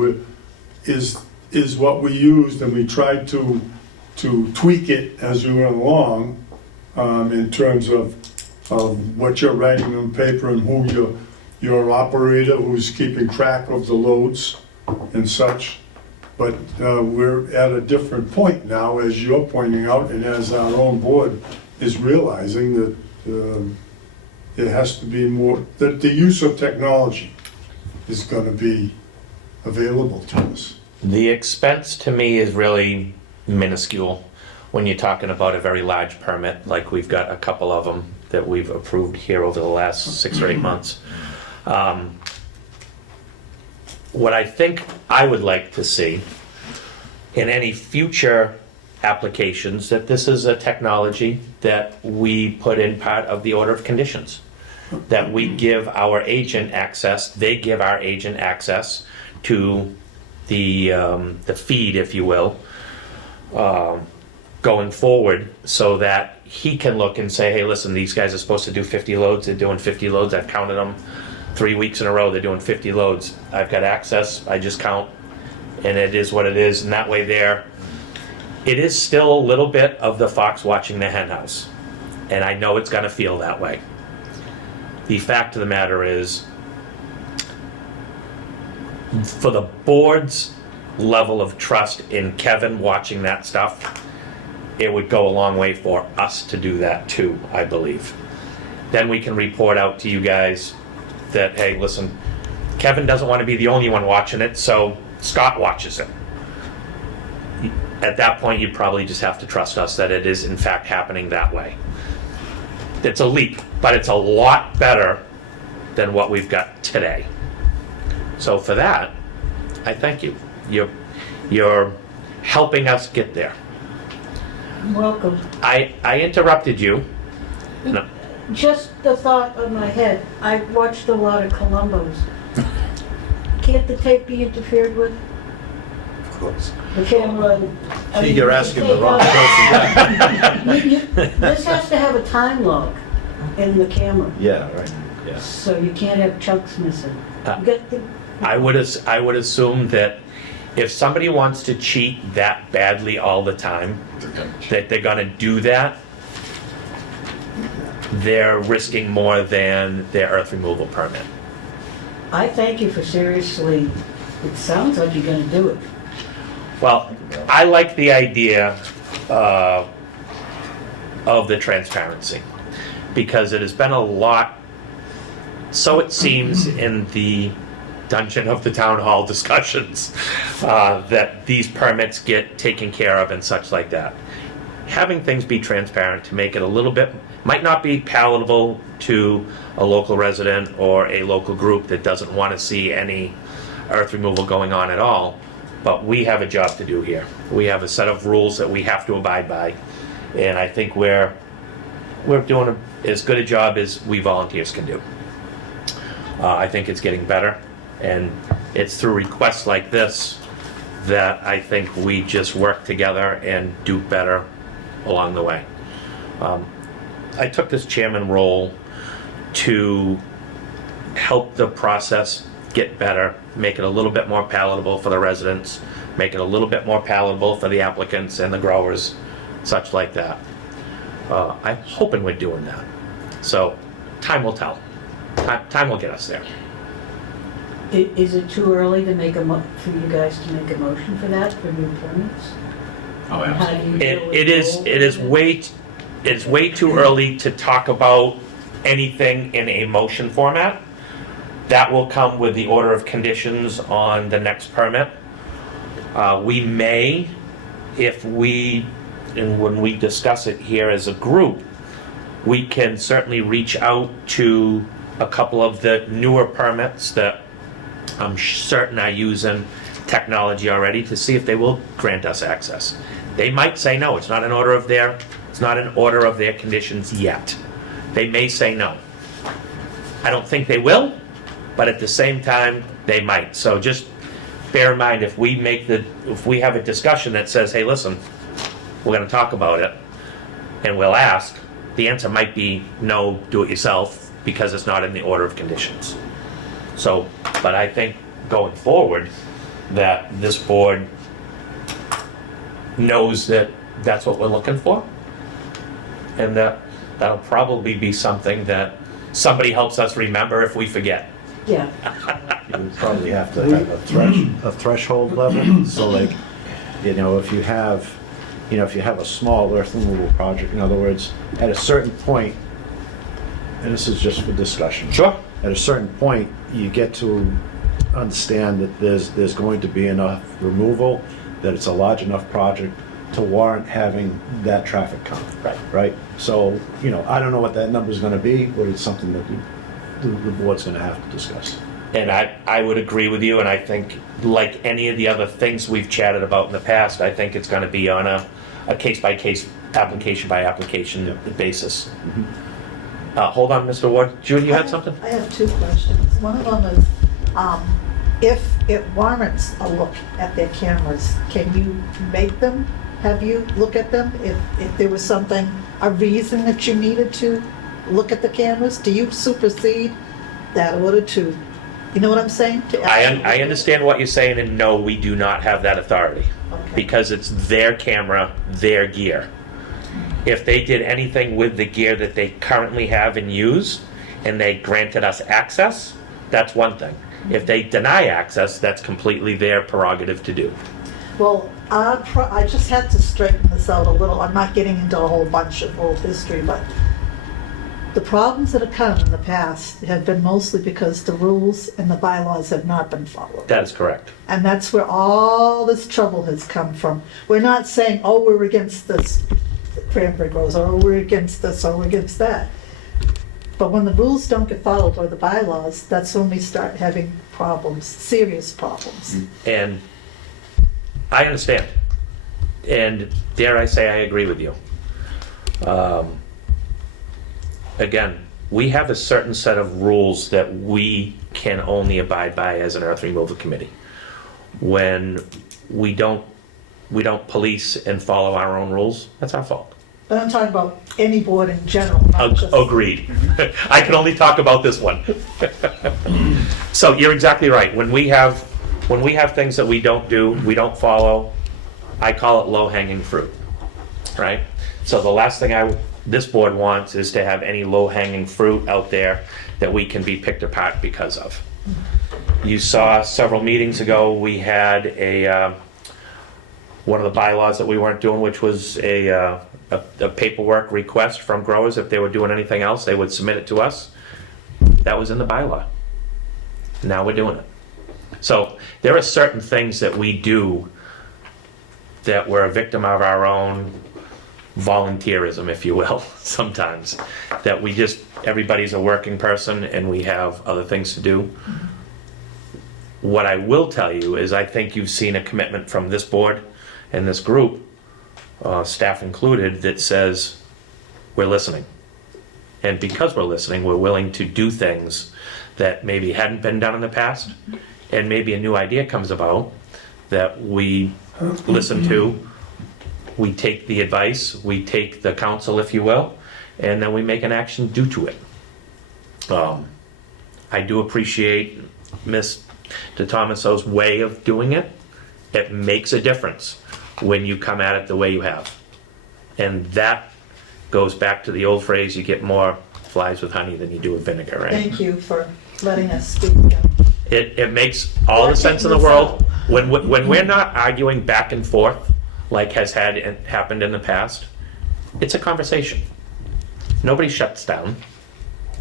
is what we used, and we tried to tweak it as we went along in terms of what you're writing on paper and who your operator who's keeping track of the loads and such. But we're at a different point now, as you're pointing out, and as our own board is realizing that it has to be more, that the use of technology is going to be available to us. The expense to me is really minuscule when you're talking about a very large permit, like we've got a couple of them that we've approved here over the last 6 or 8 months. What I think I would like to see in any future applications, that this is a technology that we put in part of the order of conditions, that we give our agent access, they give our agent access to the feed, if you will, going forward, so that he can look and say, hey, listen, these guys are supposed to do 50 loads, they're doing 50 loads, I've counted them 3 weeks in a row, they're doing 50 loads. I've got access, I just count, and it is what it is, and that way it is still a little bit of the fox watching the hen house, and I know it's gonna feel that way. The fact of the matter is, for the board's level of trust in Kevin watching that stuff, it would go a long way for us to do that too, I believe. Then we can report out to you guys that, hey, listen, Kevin doesn't want to be the only one watching it, so Scott watches it. At that point, you probably just have to trust us that it is in fact happening that way. It's a leap, but it's a lot better than what we've got today. So for that, I thank you. You're helping us get there. Welcome. I interrupted you. No. Just the thought of my head, I watched a lot of Columbos. Can't the tape be interfered with? Of course. The camera? I mean, You're you asking take the wrong out- person. This has to have a time log in the camera, Yeah, right, yeah. so you can't have chunks missing. You get the- I would assume that if somebody wants to cheat that badly all the time, that they're gonna do that, they're risking more than their earth removal permit. I thank you for seriously, it sounds like you're gonna do it. Well, I like the idea of the transparency, because it has been a lot, so it seems, in the dungeon of the town hall discussions, that these permits get taken care of and such like that. Having things be transparent to make it a little bit, might not be palatable to a local resident or a local group that doesn't want to see any earth removal going on at all, but we have a job to do here. We have a set of rules that we have to abide by, and I think we're doing as good a job as we volunteers can do. I think it's getting better, and it's through requests like this that I think we just work together and do better along the way. I took this chairman role to help the process get better, make it a little bit more palatable for the residents, make it a little bit more palatable for the applicants and the growers, such like that. I'm hoping we're doing that. So time will tell. Time will get us there. Is it too early to make for you guys to make a motion for that, for new permits? Oh, How absolutely. do you deal with It is way too early to talk about anything in a motion format. That will come with the order of conditions on the next permit. We may, when we discuss it here as a group, we can certainly reach out to a couple of the newer permits that I'm certain are using technology already to see if they will grant us access. They might say no, it's not an order of their conditions yet. They may say no. I don't think they will, but at the same time, they might. So just bear in mind, if we have a discussion that says, hey, listen, we're gonna talk about it, and we'll ask, the answer might be no, do it yourself, because it's not in the order of conditions. So, but I think going forward, that this board knows that that's what we're looking for, and that'll probably be something that somebody helps us remember if we forget. Yeah, You would probably have to have a threshold level, so like, if you have a small earth removal project, in other words, at a certain point, and this is just for discussion. Sure. At a certain point, you get to understand that there's going to be enough removal, that it's a large enough project to warrant having that traffic count. Right? So, I don't know what that number's gonna be, but it's something that the board's gonna have to discuss. And I would agree with you, and I think, like any of the other things we've chatted about in the past, I think it's gonna be on a case-by-case, application-by-application basis. Hold on, Mr. Ward. Judy, you had something? I have two questions. One of them is, if it warrants a look at their cameras, can you make them, have you look at them? If there was something, a reason that you needed to look at the cameras, do you supersede that order to, you know what I'm saying? To actually- I understand what you're saying, and no, we do not have that authority. Okay. Because it's their camera, their gear. If they did anything with the gear that they currently have and use, and they granted us access, that's one thing. If they deny access, that's completely their prerogative to do. Well, I just had to straighten this out a little. I'm not getting into a whole bunch of old history, but the problems that have come in the past have been mostly because the rules and the bylaws have not been followed. That is correct. And that's where all this trouble has come from. We're not saying, oh, we're against this cranberry grows, or we're against this, or we're against that. But when the rules don't get followed, or the bylaws, that's when we start having problems, serious problems. And I understand. And dare I say, I agree with you. Again, we have a certain set of rules that we can only abide by as an earth removal committee. When we don't police and follow our own rules, that's our fault. But I'm talking about any board in general, not just... Agreed. I can only talk about this one. So you're exactly right. When we have things that we don't follow, I call it low-hanging fruit, right? So the last thing this board wants is to have any low-hanging fruit out there that we can be picked apart because of. You saw several meetings ago, we had one of the bylaws that we weren't doing, which was a paperwork request from growers. If they were doing anything else, they would submit it to us. That was in the bylaw. Now we're doing it. So there are certain things that we do that we're a victim of our own volunteerism, if you will, sometimes. That everybody's a working person and we have other things to do. What I will tell you is I think you've seen a commitment from this board and this group, staff included, that says we're listening. And because we're listening, we're willing to do things that maybe hadn't been done in the past, and maybe a new idea comes about that we listen to, we take the advice, we take the counsel, if you will, and then we make an action due to it. I do appreciate Ms. DeTomaso's way of doing it. It makes a difference when you come at it the way you have. And that goes back to the old phrase, you get more flies with honey than you do with vinegar, right? Thank you for letting us speak. It makes all the sense in the world. When we're not arguing back and forth like has happened in the past, it's a conversation. Nobody shuts down.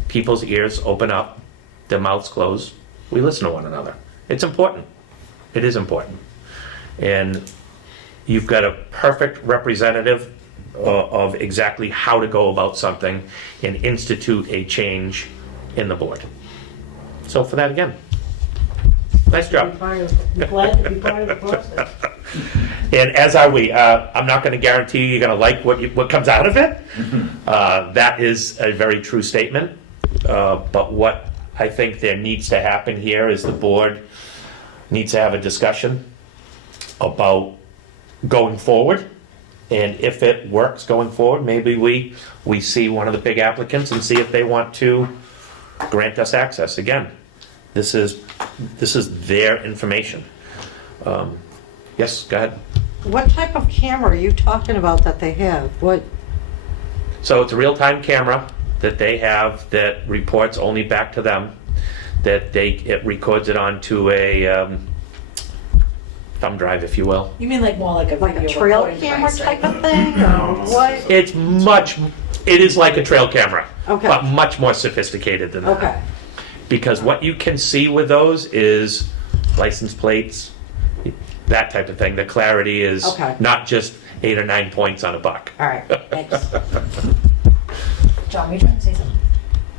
People's ears open up, their mouths close. We listen to one another. It's important. It is important. And you've got a perfect representative of exactly how to go about something and institute a change in the board. So for that, again, nice job. I'm glad to be part of the process. And as are we. I'm not going to guarantee you're going to like what comes out of it. That is a very true statement. But what I think there needs to happen here is the board needs to have a discussion about going forward. And if it works going forward, maybe we see one of the big applicants and see if they want to grant us access. Again, this is their information. Yes, go ahead. What type of camera are you talking about that they have? What? So it's a real-time camera that they have that reports only back to them, that it records it onto a thumb drive, if you will. You mean like more like a Like a video trail recording camera device, type right? of thing, or what? It is like a trail camera, Okay. but much more sophisticated than that. Okay, Because what you can see with those is license plates, that type of thing. The clarity is Okay. not just 8 or 9 points on a buck. all right, thanks. John, were you trying to say something?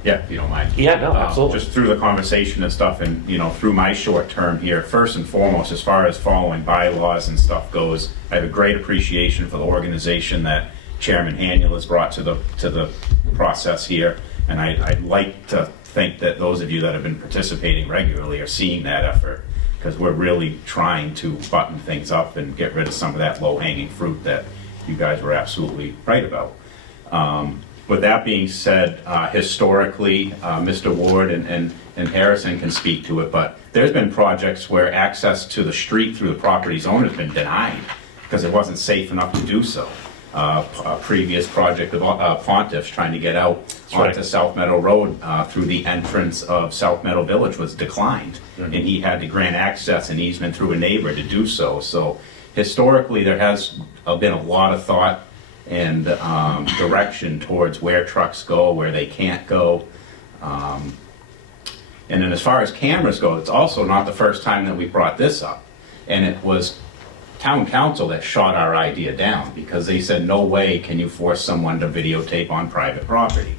Yeah, if you don't mind. Yeah, no, absolutely. Just through the conversation and stuff, and, through my short term here, first and foremost, as far as following bylaws and stuff goes, I have a great appreciation for the organization that Chairman Haniel has brought to the process here, and I'd like to think that those of you that have been participating regularly are seeing that effort, because we're really trying to button things up and get rid of some of that low-hanging fruit that you guys were absolutely right about. With that being said, historically, Mr. Ward and Harrison can speak to it, but there's been projects where access to the street through the property's owner has been denied because it wasn't safe enough to do so. A previous project of Pontiff's trying to get out right. onto South Meadow Road through the entrance of South Meadow Village was declined, and he had to grant access and easement through a neighbor to do so. So historically, there has been a lot of thought and direction towards where trucks go, where they can't go. And then as far as cameras go, it's also not the first time that we brought this up. And it was town council that shot our idea down because they said, no way can you force someone to videotape on private property.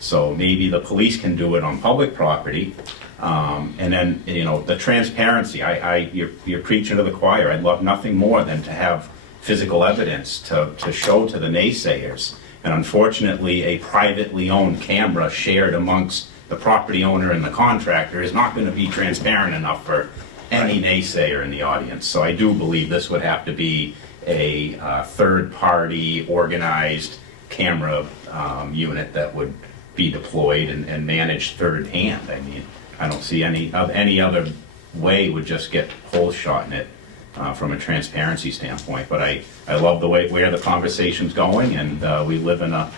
So maybe the police can do it on public property. And then, the transparency, you're preaching to the choir. I'd love nothing more than to have physical evidence to show to the naysayers. And unfortunately, a privately owned camera shared amongst the property owner and the contractor is not going to be transparent enough for any naysayer in the audience. So I do believe this would have to be a third-party organized camera unit that would be deployed and managed third-hand. I mean, I don't see any other way would just get holes shot in it. From a transparency standpoint, but I love the way where the conversation's going, and we live in a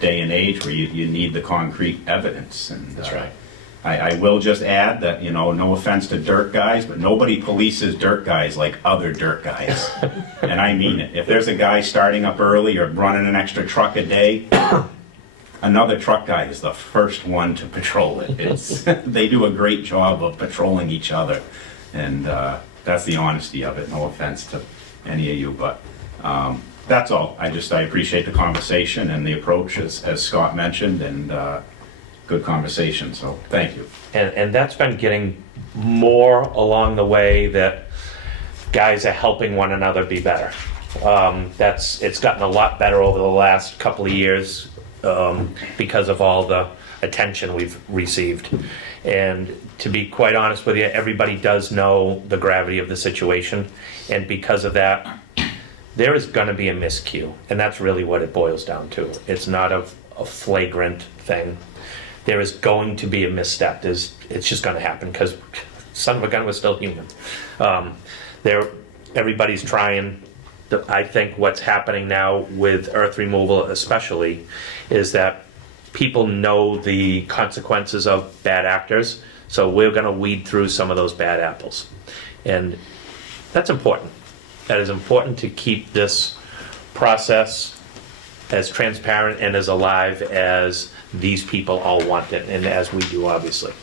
day and age where you need the concrete evidence. And That's right. I will just add that, no offense to dirt guys, but nobody polices dirt guys like other dirt guys. And I mean it. If there's a guy starting up early or running an extra truck a day, another truck guy is the first one to patrol it. They do a great job of patrolling each other, and that's the honesty of it. No offense to any of you, but that's all. I appreciate the conversation and the approach, as Scott mentioned, and good conversation. So thank you. And that's been getting more along the way that guys are helping one another be better. It's gotten a lot better over the last couple of years because of all the attention we've received. And to be quite honest with you, everybody does know the gravity of the situation, and because of that, there is gonna be a miscue, and that's really what it boils down to. It's not a flagrant thing. There is going to be a misstep. It's just gonna happen, because son of a gun, was still human. Everybody's trying. I think what's happening now with earth removal especially is that people know the consequences of bad actors, so we're gonna weed through some of those bad apples. And that's important. That is important to keep this process as transparent and as alive as these people all want it, and as we do, obviously.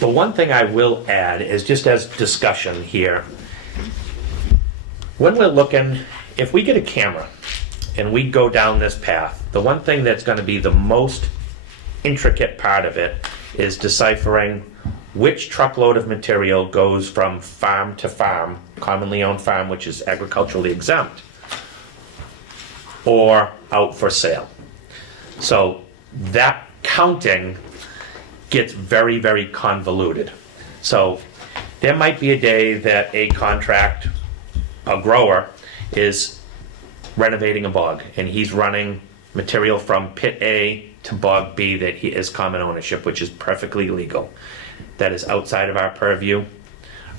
The one thing I will add is, just as discussion here, when we're looking, if we get a camera and we go down this path, the one thing that's going to be the most intricate part of it is deciphering which truckload of material goes from farm to farm, commonly owned farm, which is agriculturally exempt, or out for sale. So that counting gets very, very convoluted. So there might be a day that a grower is renovating a bog, and he's running material from pit A to bog B that he is common ownership, which is perfectly legal. That is outside of our purview,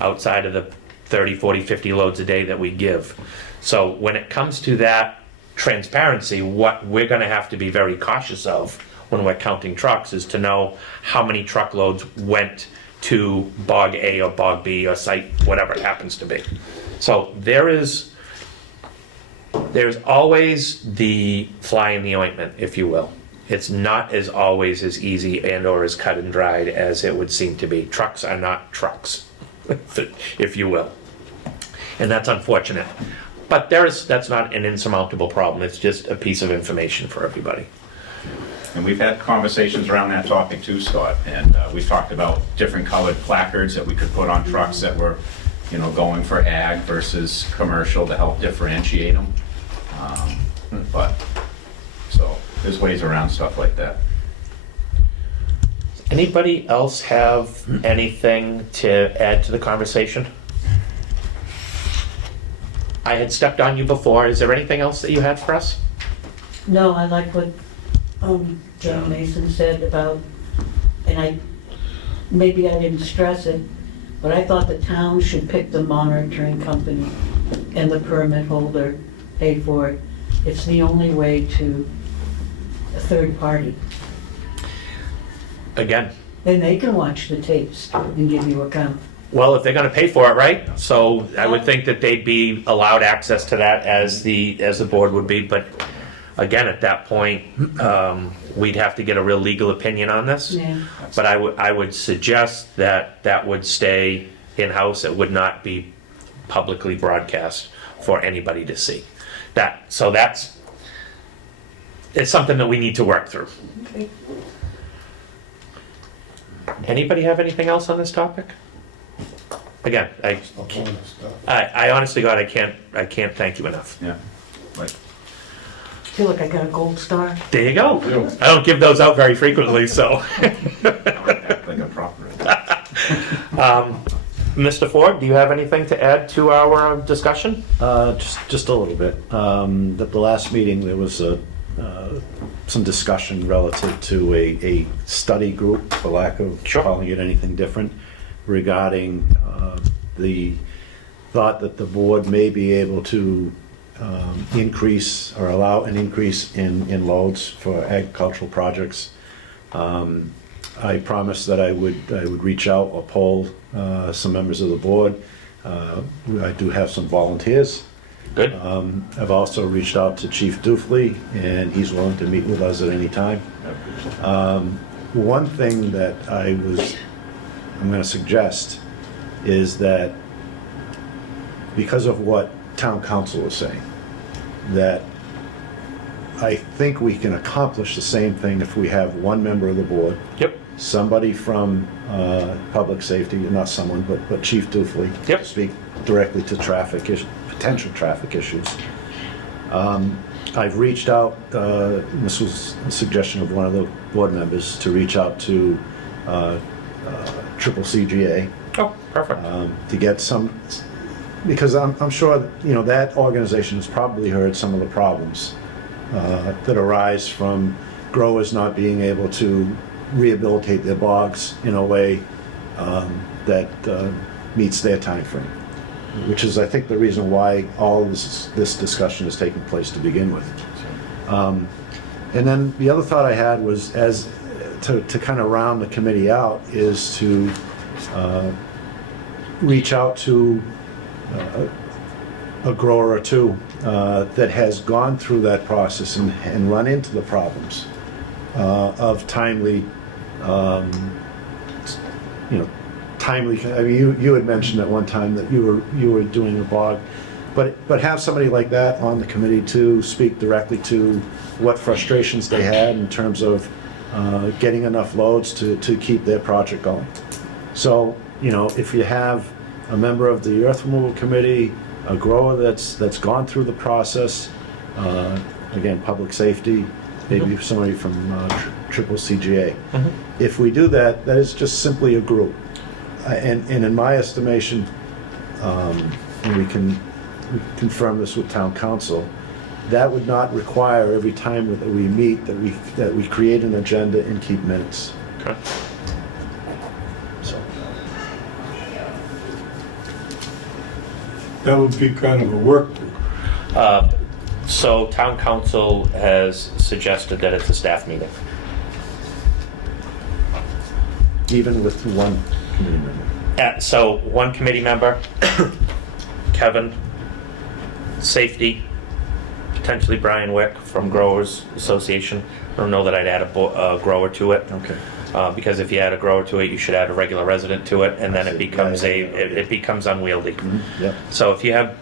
outside of the 30, 40, 50 loads a day that we give. So when it comes to that transparency, what we're gonna have to be very cautious of when we're counting trucks is to know how many truckloads went to bog A or bog B or site, whatever it happens to be. So there's always the fly in the ointment, if you will. It's not as always as easy and or as cut and dried as it would seem to be. Trucks are not trucks, if you will. And that's unfortunate. But that's not an insurmountable problem. It's just a piece of information for everybody. And we've had conversations around that topic too, Scott, and we've talked about different colored placards that we could put on trucks that were, going for ag versus commercial to help differentiate them. So there's ways around stuff like that. Anybody else have anything to add to the conversation? I had stepped on you before. Is there anything else that you had for us? No, I like what John Mason said about, and maybe I didn't stress it, but I thought the town should pick the monitoring company and the permit holder pay for it. It's the only way to a third party. Again, And they can watch the tapes and give you a count. well, if they're gonna pay for it, right? So I would think that they'd be allowed access to that as the board would be, but again, at that point, we'd have to get a real legal opinion on this. Yeah. But I would suggest that would stay in-house. It would not be publicly broadcast for anybody to see. It's something that we need to work through. Okay. Anybody have anything else on this topic? Again, I honestly, God, I can't thank you enough. Yeah. I feel like I got a gold star. There you go. I don't give those out very frequently, so. Like a proper. Mr. Ford, do you have anything to add to our discussion? Just a little bit. At the last meeting, there was some discussion relative to a study group, for lack of Sure. calling it anything different, regarding the thought that the board may be able to increase or allow an increase in loads for agricultural projects. I promised that I would reach out or poll some members of the board. I do have some volunteers. Good. I've also reached out to Chief Dufley, and he's willing to meet with us at any time. One thing that I'm going to suggest is that because of what town council is saying, that I think we can accomplish the same thing if we have one member of the board, Yep. somebody from public safety, not someone, but Chief Dufley, Yep. to speak directly to potential traffic issues. I've reached out, this was a suggestion of one of the board members, to reach out to triple CGA Oh, perfect. to get some, because I'm sure, you know, that organization has probably heard some of the problems that arise from growers not being able to rehabilitate their bogs in a way that meets their time frame, which is, I think, the reason why all this discussion is taking place to begin with. And then the other thought I had was, to kind of round the committee out, is to reach out to a grower or two that has gone through that process and run into the problems of timely, timely. I mean, you had mentioned at one time that you were doing a bog, but have somebody like that on the committee to speak directly to what frustrations they had in terms of getting enough loads to keep their project going. So, you know, if you have a member of the earth removal committee, a grower that's gone through the process, again, public safety, maybe somebody from triple CGA. If we do that, that is just simply a group. And in my estimation, and we can confirm this with town council, that would not require every time that we meet that we create an agenda and keep minutes. Okay. So, That would be kind of a work group. So town council has suggested that it's a staff meeting. even with one committee member. So one committee member, Kevin, safety, potentially Brian Wick from Growers Association. I don't know that I'd add a grower to it. Okay. Because if you add a grower to it, you should add a regular resident to it, and then it becomes Yeah. it becomes unwieldy. Yep. So if you have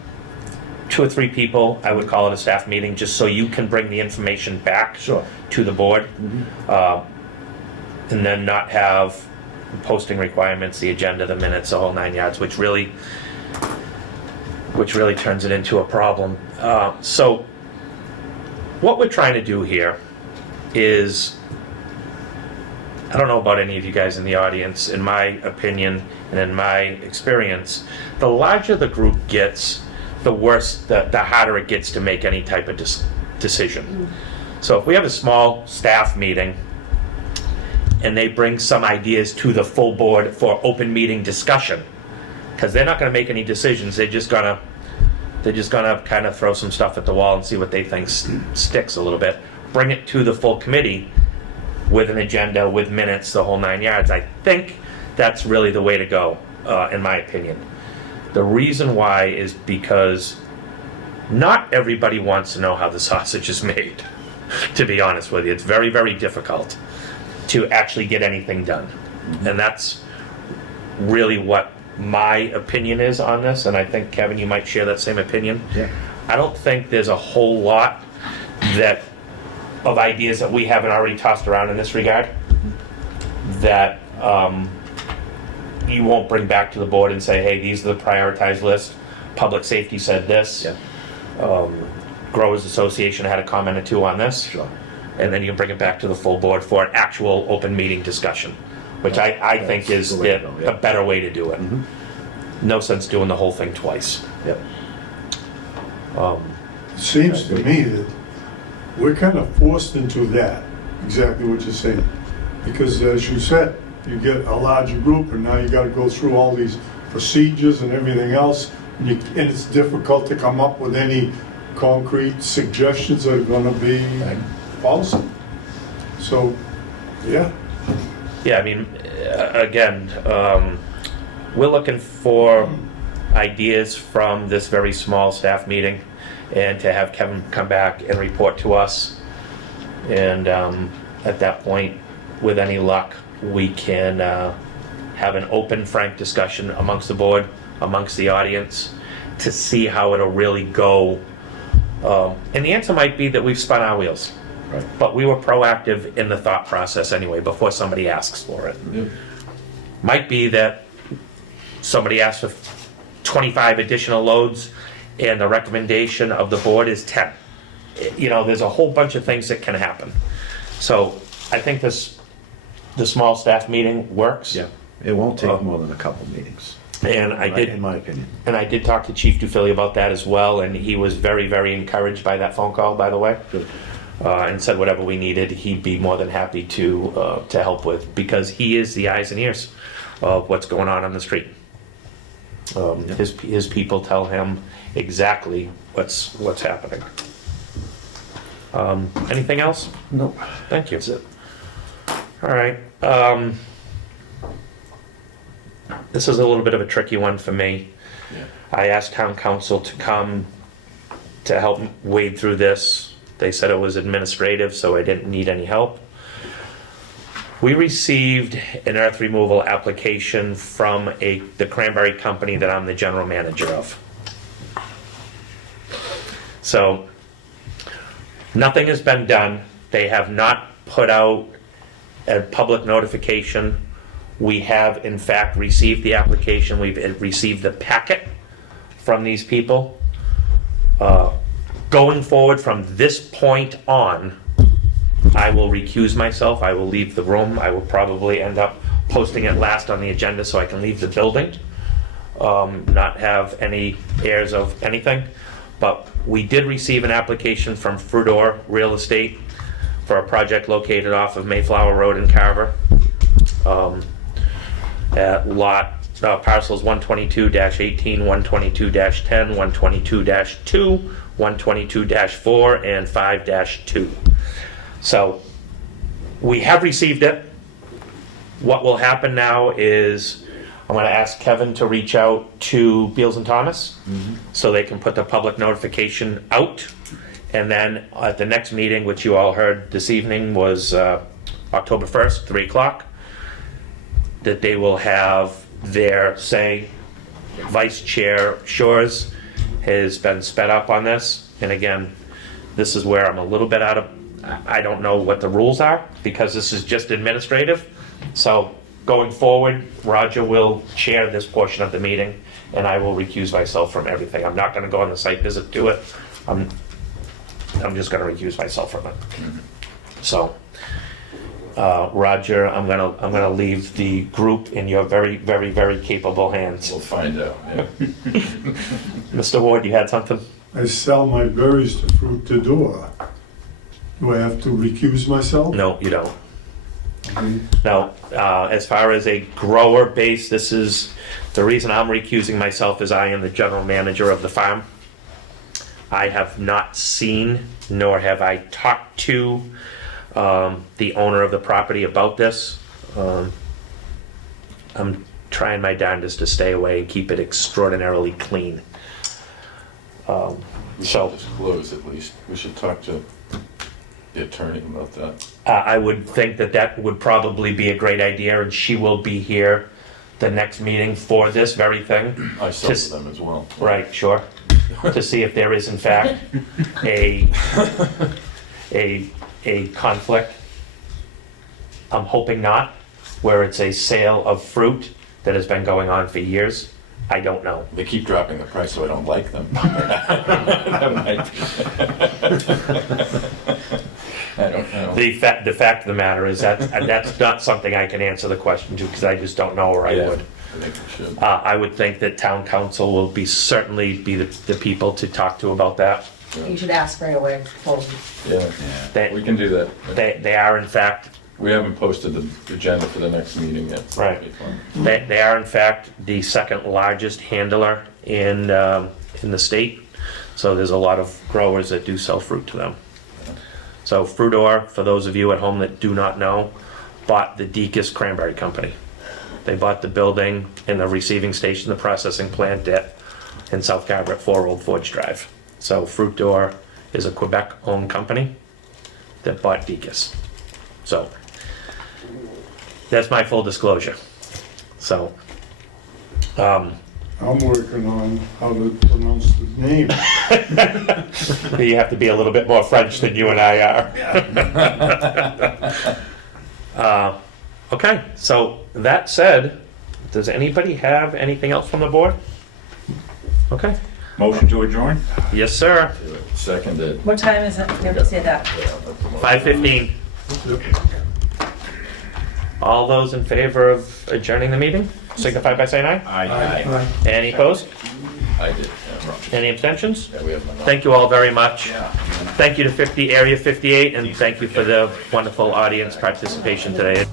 2 or 3 people, I would call it a staff meeting, just so you can bring the information back Sure. to the board, and then not have posting requirements, the agenda, the minutes, the whole 9 yards, which really turns it into a problem. So what we're trying to do here is, I don't know about any of you guys in the audience, in my opinion and in my experience, the larger the group gets, the worse, the harder it gets to make any type of decision. So if we have a small staff meeting and they bring some ideas to the full board for open meeting discussion, because they're not going to make any decisions, they're just gonna kind of throw some stuff at the wall and see what they think sticks a little bit. Bring it to the full committee with an agenda, with minutes, the whole 9 yards. I think that's really the way to go, in my opinion. The reason why is because not everybody wants to know how the sausage is made, to be honest with you. It's very, very difficult to actually get anything done. And that's really what my opinion is on this, and I think, Kevin, you might share that same opinion. Yeah. I don't think there's a whole lot of ideas that we haven't already tossed around in this regard that you won't bring back to the board and say, hey, these are the prioritized list. Public safety said this. Yeah. Growers Association had a comment or 2 on this. Sure. And then you bring it back to the full board for an actual open meeting discussion, which I think That's is the way to go, yeah. a better way to do it. No sense doing the whole thing twice. Yep. It seems to me that we're kind of forced into that, exactly what you're saying. Because as you said, you get a larger group and now you gotta go through all these procedures and everything else. And it's difficult to come up with any concrete suggestions that are gonna be policy. So, yeah. Yeah, I mean, again, we're looking for ideas from this very small staff meeting, and to have Kevin come back and report to us. And at that point, with any luck, we can have an open, frank discussion amongst the board, amongst the audience, to see how it'll really go. And the answer might be that we've spun our wheels. Right. But we were proactive in the thought process anyway, before somebody asks for it. Might be that somebody asks for 25 additional loads, and the recommendation of the board is 10. you know, there's a whole bunch of things that can happen. So I think the small staff meeting works. Yeah, it won't take more than a couple meetings, And I did, in my opinion. and I did talk to Chief Dufilly about that as well, and he was very, very encouraged by that phone call, by the way. Good. And said whatever we needed, he'd be more than happy to help with, because he is the eyes and ears of what's going on the street. His people tell him exactly what's happening. Anything else? No. Thank you. That's it. All right. This is a little bit of a tricky one for me. Yeah. I asked town council to come to help wade through this. They said it was administrative, so I didn't need any help. We received an earth removal application from the Cranberry company that I'm the general manager of. So nothing has been done. They have not put out a public notification. We have in fact received the application. We've received the packet from these people. Going forward from this point on, I will recuse myself. I will leave the room. I will probably end up posting it last on the agenda so I can leave the building, not have any airs of anything. But we did receive an application from Frudor Real Estate for a project located off of Mayflower Road in Carver. At lot parcels 122-18, 122-10, 122-2, 122-4, and 5-2. So we have received it. What will happen now is I'm going to ask Kevin to reach out to Beals and Thomas so they can put the public notification out. And then at the next meeting, which you all heard this evening, was October 1st, 3 o'clock, that they will have their say. Vice Chair Shores has been sped up on this. And again, this is where I'm a little bit I don't know what the rules are, because this is just administrative. So going forward, Roger will chair this portion of the meeting, and I will recuse myself from everything. I'm not gonna go on the site visit to it. I'm just gonna recuse myself from it. So, Roger, I'm gonna leave the group in your very, very, very capable hands. We'll find out, yeah. Mr. Ward, you had something? I sell my berries to Fruit to Door. Do I have to recuse myself? No, you don't. No, as far as a grower base, this is, the reason I'm recusing myself is I am the general manager of the farm. I have not seen, nor have I talked to the owner of the property about this. I'm trying my darndest to stay away and keep it extraordinarily clean. We So- should disclose at least. We should talk to the attorney about that. I would think that would probably be a great idea, and she will be here the next meeting for this very thing. I sell to them as well. Right, sure. To see if there is in fact a conflict. I'm hoping not, where it's a sale of fruit that has been going on for years. I don't know. They keep dropping the price, so I don't like them. I don't know. The fact of the matter is that's not something I can answer the question to, because I just don't know, or I Yeah, would. I think we should. I would think that town council will certainly be the people to talk to about that. You should ask right away. Yeah, we They, can do that. they are in fact, We haven't posted the agenda for the next meeting yet. so Right. it'll be fun. they are in fact the second largest handler in the state. So there's a lot of growers that do sell fruit to them. So Frudor, for those of you at home that do not know, bought the Deacon's Cranberry Company. They bought the building and the receiving station, the processing plant in South Carver at 4 Old Forge Drive. So Frudor is a Quebec-owned company that bought Deacon's. So that's my full disclosure. So, I'm working on how to pronounce the name. you have to be a little bit more French than you and I are. Okay, so that said, does anybody have anything else from the board? Okay, Motion to adjourn? Yes, sir. Seconded. What time is it? We have to say that. 5:15. All those in favor of adjourning the meeting, signify by saying aye. Aye. Any opposed? I did, yeah, wrong. Any abstentions? Yeah, we have my. Thank you all very much. Yeah. Thank you to Area 58, and thank you for the wonderful audience participation today.